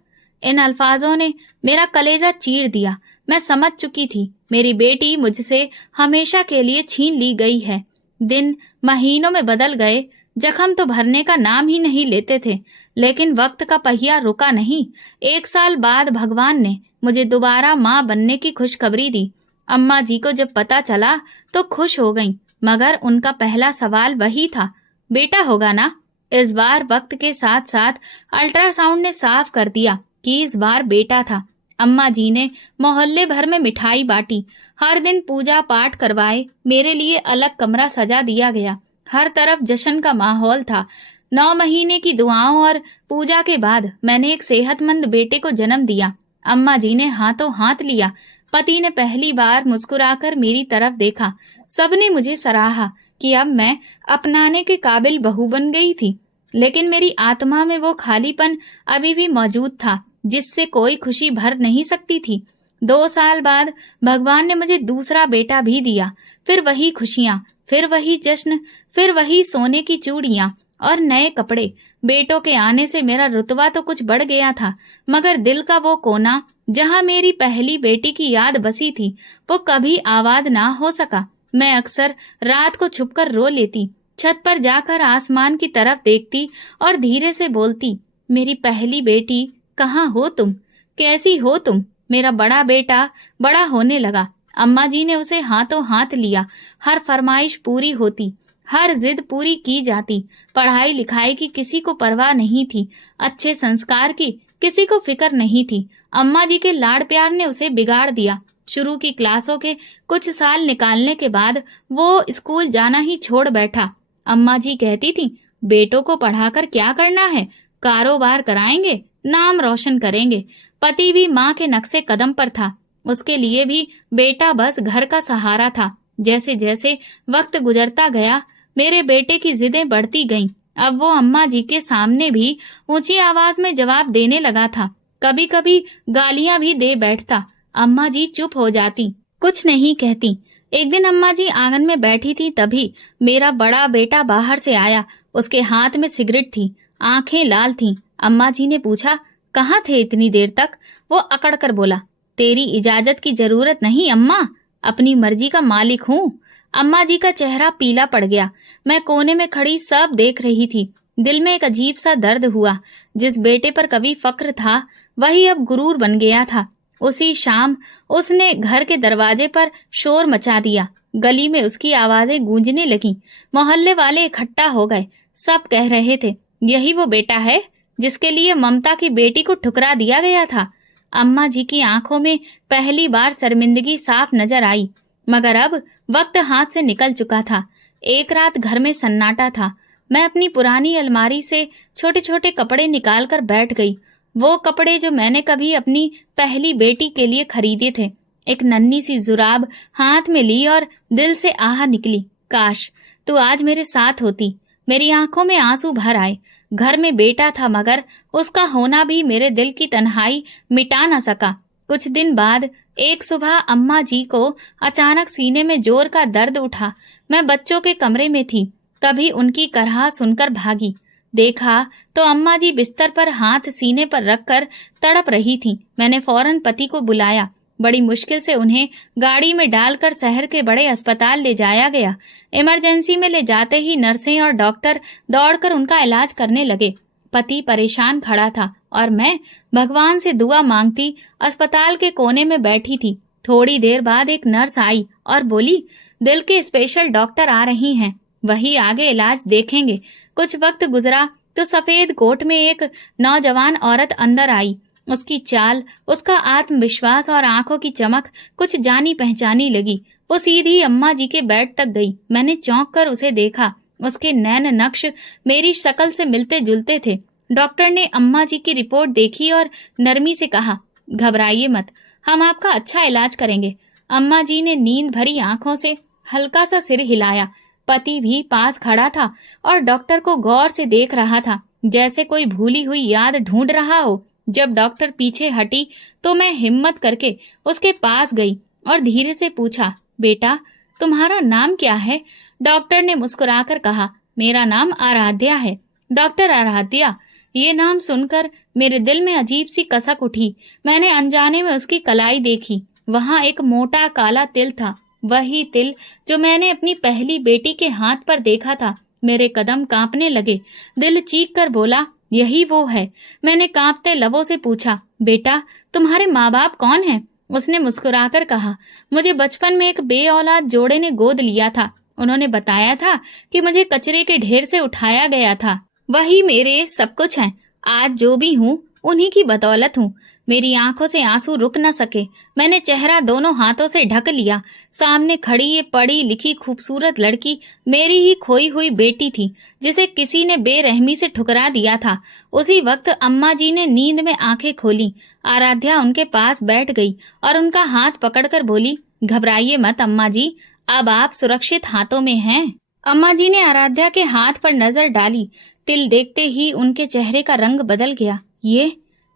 इन अल्फाजों ने मेरा कलेजा चीर दिया। मैं समझ चुकी थी मेरी बेटी मुझसे हमेशा के लिए छीन ली गई है। दिन महीनों में बदल गए, जख्म तो भरने का नाम ही नहीं लेते थे, लेकिन वक्त का पहिया रुका नहीं। 1 साल बाद भगवान ने मुझे दोबारा माँ बनने की खुशखबरी दी। अम्मा जी को जब पता चला तो खुश हो गईं, मगर उनका पहला सवाल वही था, बेटा होगा ना? इस बार वक्त के साथ साथ अल्ट्रासाउंड ने साफ कर दिया कि इस बार बेटा था। अम्मा जी ने मोहल्ले भर में मिठाई बांटी, हर दिन पूजा पाठ करवाए, मेरे लिए अलग कमरा सजा दिया गया। हर तरफ जश्न का माहौल था। 9 महीने की दुआओं और पूजा के बाद मैंने एक सेहतमंद बेटे को जन्म दिया। अम्मा जी ने हाथों हाथ लिया। पति ने पहली बार मुस्कुराकर मेरी तरफ देखा। सबने मुझे सराहा कि अब मैं अपनाने के काबिल बहू बन गई थी, लेकिन मेरी आत्मा में वो खालीपन अभी भी मौजूद था जिससे कोई खुशी भर नहीं सकती थी। 2 साल बाद भगवान ने मुझे दूसरा बेटा भी दिया। फिर वही खुशियां, फिर वही जश्न, फिर वही सोने की चूड़ियां और नए कपड़े। बेटों के आने से मेरा रुतबा तो कुछ बढ़ गया था, मगर दिल का वो कोना जहां मेरी पहली बेटी की याद बसी थी, वो कभी आबाद ना हो सका। मैं अक्सर रात को छुपकर रो लेती, छत पर जाकर आसमान की तरफ देखती और धीरे से बोलती, मेरी पहली बेटी, कहाँ हो तुम? कैसी हो तुम? मेरा बड़ा बेटा बड़ा होने लगा। अम्मा जी ने उसे हाथों हाथ लिया। हर फरमाइश पूरी होती, हर जिद पूरी की जाती। पढ़ाई लिखाई की किसी को परवाह नहीं थी, अच्छे संस्कार की किसी को फिक्र नहीं थी। अम्मा जी के लाड़ प्यार ने उसे बिगाड़ दिया। शुरू की क्लासों के कुछ साल निकालने के बाद वो स्कूल जाना ही छोड़ बैठा। अम्मा जी कहती थी, बेटों को पढ़ाकर क्या करना है? कारोबार कराएंगे, नाम रोशन करेंगे। पति भी माँ के नक्शे कदम पर था, उसके लिए भी बेटा बस घर का सहारा था। जैसे जैसे वक्त गुजरता गया, मेरे बेटे की जिदें बढ़ती गईं। अब वो अम्मा जी के सामने भी ऊंची आवाज में जवाब देने लगा था। कभी कभी गालियां भी दे बैठता। अम्मा जी चुप हो जाती, कुछ नहीं कहती। एक दिन अम्मा जी आंगन में बैठी थी, तभी मेरा बड़ा बेटा बाहर से आया। उसके हाथ में सिगरेट थी, आंखें लाल थीं। अम्मा जी ने पूछा, कहाँ थे इतनी देर तक? वो अकड़ कर बोला, तेरी इजाजत की जरूरत नहीं अम्मा, अपनी मर्जी का मालिक हूँ। अम्मा जी का चेहरा पीला पड़ गया। मैं कोने में खड़ी सब देख रही थी। दिल में एक अजीब सा दर्द हुआ। जिस बेटे पर कभी फक्र था, वही अब गुरूर बन गया था। उसी शाम उसने घर के दरवाजे पर शोर मचा दिया। गली में उसकी आवाजें गूंजने लगीं। मोहल्ले वाले इकट्ठा हो गए। सब कह रहे थे, यही वो बेटा है जिसके लिए ममता की बेटी को ठुकरा दिया गया था। अम्मा जी की आंखों में पहली बार शर्मिंदगी साफ नजर आई, मगर अब वक्त हाथ से निकल चुका था। एक रात घर में सन्नाटा था। मैं अपनी पुरानी अलमारी से छोटे छोटे कपड़े निकाल कर बैठ गई। वो कपड़े जो मैंने कभी अपनी पहली बेटी के लिए खरीदे थे। एक नन्ही सी जुराब हाथ में ली और दिल से आह निकली, काश तू आज मेरे साथ होती। मेरी आंखों में आंसू भर आए। घर में बेटा था, मगर उसका होना भी मेरे दिल की तन्हाई मिटा न सका। कुछ दिन बाद एक सुबह अम्मा जी को अचानक सीने में जोर का दर्द उठा। मैं बच्चों के कमरे में थी, तभी उनकी कराह सुनकर भागी। देखा तो अम्मा जी बिस्तर पर हाथ सीने पर रखकर तड़प रही थीं। मैंने फौरन पति को बुलाया। बड़ी मुश्किल से उन्हें गाड़ी में डालकर शहर के बड़े अस्पताल ले जाया गया। इमरजेंसी में ले जाते ही नर्सें और डॉक्टर दौड़कर उनका इलाज करने लगे। पति परेशान खड़ा था और मैं भगवान से दुआ मांगती अस्पताल के कोने में बैठी थी। थोड़ी देर बाद एक नर्स आई और बोली, दिल के स्पेशल डॉक्टर आ रही हैं, वही आगे इलाज देखेंगे। कुछ वक्त गुजरा तो सफेद कोट में एक नौजवान औरत अंदर आई। उसकी चाल, उसका आत्मविश्वास और आंखों की चमक कुछ जानी पहचानी लगी। वो सीधी अम्मा जी के बेड तक गई। मैंने चौंक कर उसे देखा। उसके नैन नक्श मेरी शक्ल से मिलते जुलते थे। डॉक्टर ने अम्मा जी की रिपोर्ट देखी और नरमी से कहा, घबराइए मत, हम आपका अच्छा इलाज करेंगे। अम्मा जी ने नींद भरी आंखों से हल्का सा सिर हिलाया। पति भी पास खड़ा था और डॉक्टर को गौर से देख रहा था, जैसे कोई भूली हुई याद ढूंढ रहा हो। जब डॉक्टर पीछे हटी तो मैं हिम्मत करके उसके पास गई और धीरे से पूछा, बेटा तुम्हारा नाम क्या है? डॉक्टर ने मुस्कुराकर कहा, मेरा नाम आराध्या है। डॉक्टर आराध्या, ये नाम सुनकर मेरे दिल में अजीब सी कसक उठी। मैंने अनजाने में उसकी कलाई देखी। वहां एक मोटा काला तिल था, वही तिल जो मैंने अपनी पहली बेटी के हाथ पर देखा था। मेरे कदम कांपने लगे। दिल चीख कर बोला, यही वो है। मैंने कांपते लबों से पूछा, बेटा तुम्हारे माँ बाप कौन हैं? उसने मुस्कुराकर कहा, मुझे बचपन में एक बेऔलाद जोड़े ने गोद लिया था। उन्होंने बताया था कि मुझे कचरे के ढेर से उठाया गया था। वही मेरे सब कुछ हैं। आज जो भी हूँ उन्हीं की बदौलत हूँ। मेरी आंखों से आंसू रुक न सके। मैंने चेहरा दोनों हाथों से ढक लिया। सामने खड़ी ये पढ़ी लिखी खूबसूरत लड़की मेरी ही खोई हुई बेटी थी, जिसे किसी ने बेरहमी से ठुकरा दिया था। उसी वक्त अम्मा जी ने नींद में आंखें खोली। आराध्या उनके पास बैठ गई और उनका हाथ पकड़कर बोली, घबराइए मत अम्मा जी, अब आप सुरक्षित हाथों में हैं। अम्मा जी ने आराध्या के हाथ पर नजर डाली। तिल देखते ही उनके चेहरे का रंग बदल गया।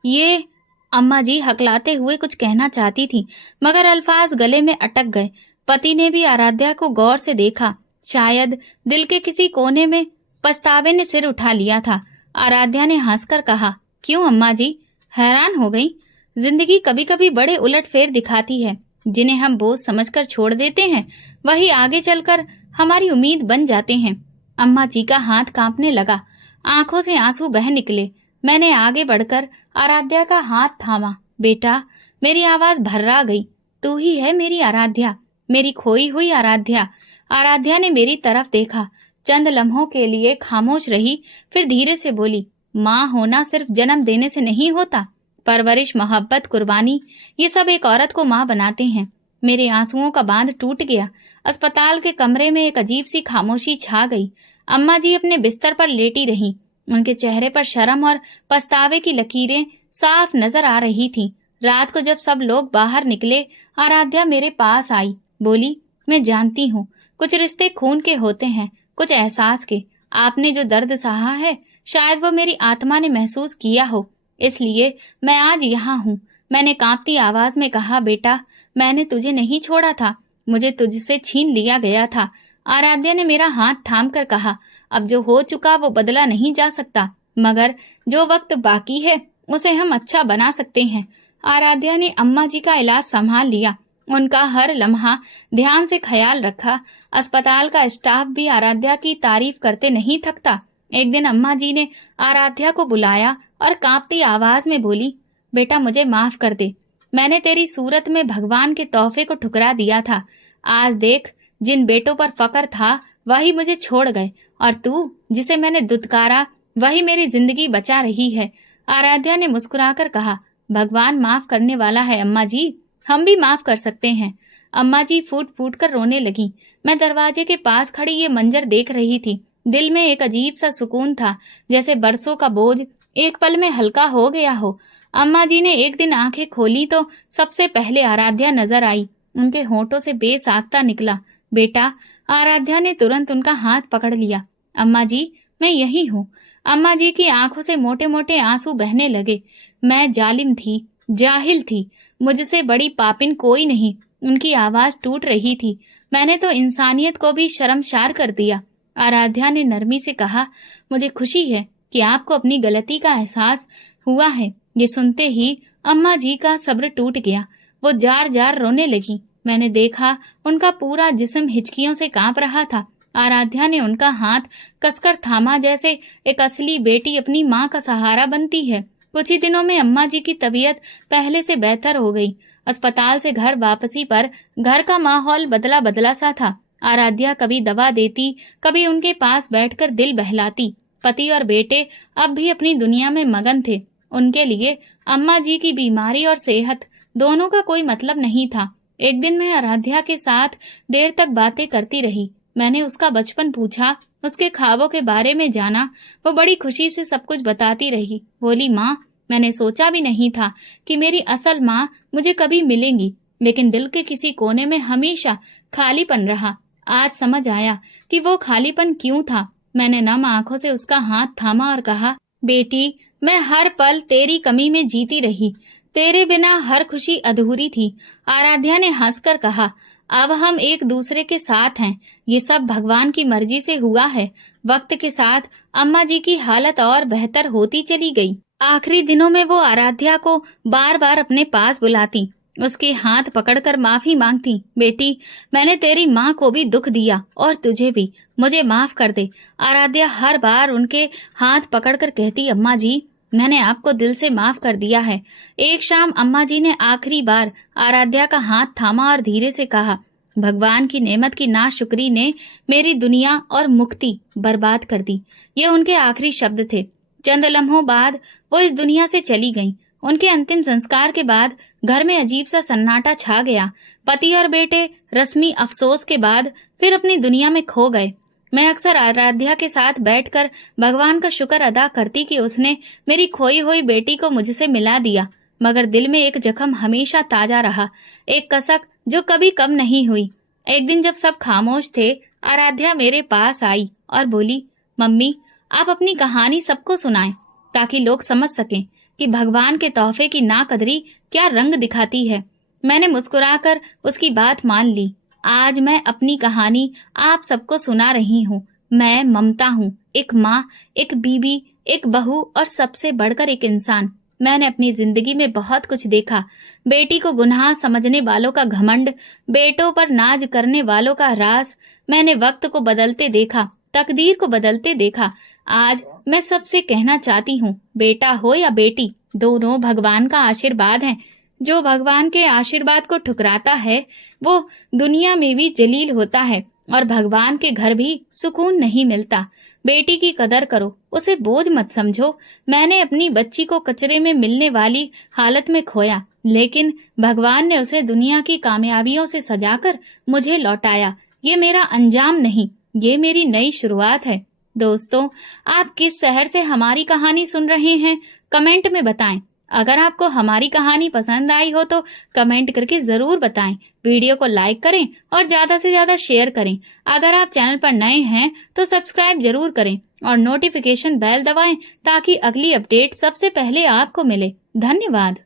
ये अम्मा जी हकलाते हुए कुछ कहना चाहती थी, मगर अल्फाज गले में अटक गए। पति ने भी आराध्या को गौर से देखा। शायद दिल के किसी कोने में पछतावे ने सिर उठा लिया था। आराध्या ने हंसकर कहा, क्यों अम्मा जी हैरान हो गई? जिंदगी कभी कभी बड़े उलटफेर दिखाती है। जिन्हें हम बोझ समझकर छोड़ देते हैं, वही आगे चलकर हमारी उम्मीद बन जाते हैं। अम्मा जी का हाथ कांपने लगा, आंखों से आंसू बह निकले। मैंने आगे बढ़कर आराध्या का हाथ थामा। बेटा, मेरी आवाज भर्रा गई, तू ही है मेरी आराध्या, मेरी खोई हुई आराध्या। आराध्या ने मेरी तरफ देखा, चंद लम्हों के लिए खामोश रही, फिर धीरे से बोली, माँ होना सिर्फ जन्म देने से नहीं होता। परवरिश, मोहब्बत, कुर्बानी, ये सब एक औरत को माँ बनाते हैं। मेरे आंसुओं का बांध टूट गया। अस्पताल के कमरे में एक अजीब सी खामोशी छा गई। अम्मा जी अपने बिस्तर पर लेटी रहीं। उनके चेहरे पर शर्म और पछतावे की लकीरें साफ नजर आ रही थीं। रात को जब सब लोग बाहर निकले, आराध्या मेरे पास आई, बोली, मैं जानती हूँ कुछ रिश्ते खून के होते हैं, कुछ एहसास के। आपने जो दर्द सहा है, शायद वो मेरी आत्मा ने महसूस किया हो, इसलिए मैं आज यहाँ हूँ। मैंने कांपती आवाज में कहा, बेटा, मैंने तुझे नहीं छोड़ा था, मुझे तुझसे छीन लिया गया था। आराध्या ने मेरा हाथ थाम कर कहा, अब जो हो चुका वो बदला नहीं जा सकता, मगर जो वक्त बाकी है उसे हम अच्छा बना सकते हैं। आराध्या ने अम्मा जी का इलाज संभाल लिया, उनका हर लम्हा ध्यान से ख्याल रखा। अस्पताल का स्टाफ भी आराध्या की तारीफ करते नहीं थकता। एक दिन अम्मा जी ने आराध्या को बुलाया और कांपती आवाज में बोली, बेटा मुझे माफ कर दे, मैंने तेरी सूरत में भगवान के तोहफे को ठुकरा दिया था। आज देख, जिन बेटों पर फकर था वही मुझे छोड़ गए, और तू जिसे मैंने दुत्कारा वही मेरी जिंदगी बचा रही है। आराध्या ने मुस्कुराकर कहा, भगवान माफ करने वाला है अम्मा जी, हम भी माफ कर सकते हैं। अम्मा जी फूट फूट कर रोने लगी। मैं दरवाजे के पास खड़ी ये मंजर देख रही थी। दिल में एक अजीब सा सुकून था, जैसे बरसों का बोझ एक पल में हल्का हो गया हो। अम्मा जी ने एक दिन आंखें खोली तो सबसे पहले आराध्या नजर आई। उनके होठों से बेसाख्ता निकला, बेटा। आराध्या ने तुरंत उनका हाथ पकड़ लिया। अम्मा जी, मैं यही हूँ। अम्मा जी की आंखों से मोटे मोटे आंसू बहने लगे। मैं जालिम थी, जाहिल थी, मुझसे बड़ी पापिन कोई नहीं। उनकी आवाज टूट रही थी। मैंने तो इंसानियत को भी शर्मसार कर दिया। आराध्या ने नरमी से कहा, मुझे खुशी है कि आपको अपनी गलती का एहसास हुआ है। ये सुनते ही अम्मा जी का सब्र टूट गया। वो जार जार रोने लगी। मैंने देखा उनका पूरा जिस्म हिचकियों से कांप रहा था। आराध्या ने उनका हाथ कसकर थामा, जैसे एक असली बेटी अपनी माँ का सहारा बनती है। कुछ ही दिनों में अम्मा जी की तबीयत पहले से बेहतर हो गई। अस्पताल से घर वापसी पर घर का माहौल बदला बदला सा था। आराध्या कभी दवा देती, कभी उनके पास बैठकर दिल बहलाती। पति और बेटे अब भी अपनी दुनिया में मगन थे। उनके लिए अम्मा जी की बीमारी और सेहत दोनों का कोई मतलब नहीं था। एक दिन मैं आराध्या के साथ देर तक बातें करती रही। मैंने उसका बचपन पूछा, उसके ख्वाबों के बारे में जाना। वो बड़ी खुशी से सब कुछ बताती रही। बोली, माँ, मैंने सोचा भी नहीं था कि मेरी असल माँ मुझे कभी मिलेंगी, लेकिन दिल के किसी कोने में हमेशा खालीपन रहा। आज समझ आया कि वो खालीपन क्यों था। मैंने नम आंखों से उसका हाथ थामा और कहा, बेटी, मैं हर पल तेरी कमी में जीती रही। तेरे बिना हर खुशी अधूरी थी। आराध्या ने हंसकर कहा, अब हम एक दूसरे के साथ हैं। ये सब भगवान की मर्जी से हुआ है। वक्त के साथ अम्मा जी की हालत और बेहतर होती चली गई। आखिरी दिनों में वो आराध्या को बार बार अपने पास बुलाती, उसके हाथ पकड़कर माफी मांगती। बेटी, मैंने तेरी माँ को भी दुख दिया और तुझे भी, मुझे माफ कर दे। आराध्या हर बार उनके हाथ पकड़कर कहती, अम्मा जी, मैंने आपको दिल से माफ कर दिया है। एक शाम अम्मा जी ने आखिरी बार आराध्या का हाथ थामा और धीरे से कहा, भगवान की नेमत की नाशुक्री ने मेरी दुनिया और मुक्ति बर्बाद कर दी। ये उनके आखिरी शब्द थे। चंद लम्हों बाद वो इस दुनिया से चली गईं। उनके अंतिम संस्कार के बाद घर में अजीब सा सन्नाटा छा गया। पति और बेटे रस्मी अफसोस के बाद फिर अपनी दुनिया में खो गए। मैं अक्सर आराध्या के साथ बैठकर भगवान का शुक्र अदा करती कि उसने मेरी खोई हुई बेटी को मुझसे मिला दिया, मगर दिल में एक जख्म हमेशा ताजा रहा, एक कसक जो कभी कम नहीं हुई। एक दिन जब सब खामोश थे, आराध्या मेरे पास आई और बोली, मम्मी, आप अपनी कहानी सबको सुनाएं ताकि लोग समझ सकें कि भगवान के तोहफे की नाकदरी क्या रंग दिखाती है। मैंने मुस्कुराकर उसकी बात मान ली। आज मैं अपनी कहानी आप सबको सुना रही हूँ। मैं ममता हूँ, एक माँ, एक बीबी, एक बहू और सबसे बढ़कर एक इंसान। मैंने अपनी जिंदगी में बहुत कुछ देखा। बेटी को गुनाह समझने वालों का घमंड, बेटों पर नाज करने वालों का राज। मैंने वक्त को बदलते देखा, तकदीर को बदलते देखा। आज मैं सबसे कहना चाहती हूँ, बेटा हो या बेटी, दोनों भगवान का आशीर्वाद है। जो भगवान के आशीर्वाद को ठुकराता है वो दुनिया में भी जलील होता है और भगवान के घर भी सुकून नहीं मिलता। बेटी की कदर करो, उसे बोझ मत समझो। मैंने अपनी बच्ची को कचरे में मिलने वाली हालत में खोया, लेकिन भगवान ने उसे दुनिया की कामयाबियों से सजाकर मुझे लौटाया। ये मेरा अंजाम नहीं, ये मेरी नई शुरुआत है। दोस्तों, आप किस शहर से हमारी कहानी सुन रहे हैं, कमेंट में बताएं। अगर आपको हमारी कहानी पसंद आई हो तो कमेंट करके जरूर बताएं। वीडियो को लाइक करें और ज्यादा से ज्यादा शेयर करें। अगर आप चैनल पर नए हैं तो सब्सक्राइब जरूर करें और नोटिफिकेशन बेल दबाएं ताकि अगली अपडेट सबसे पहले आपको मिले। धन्यवाद।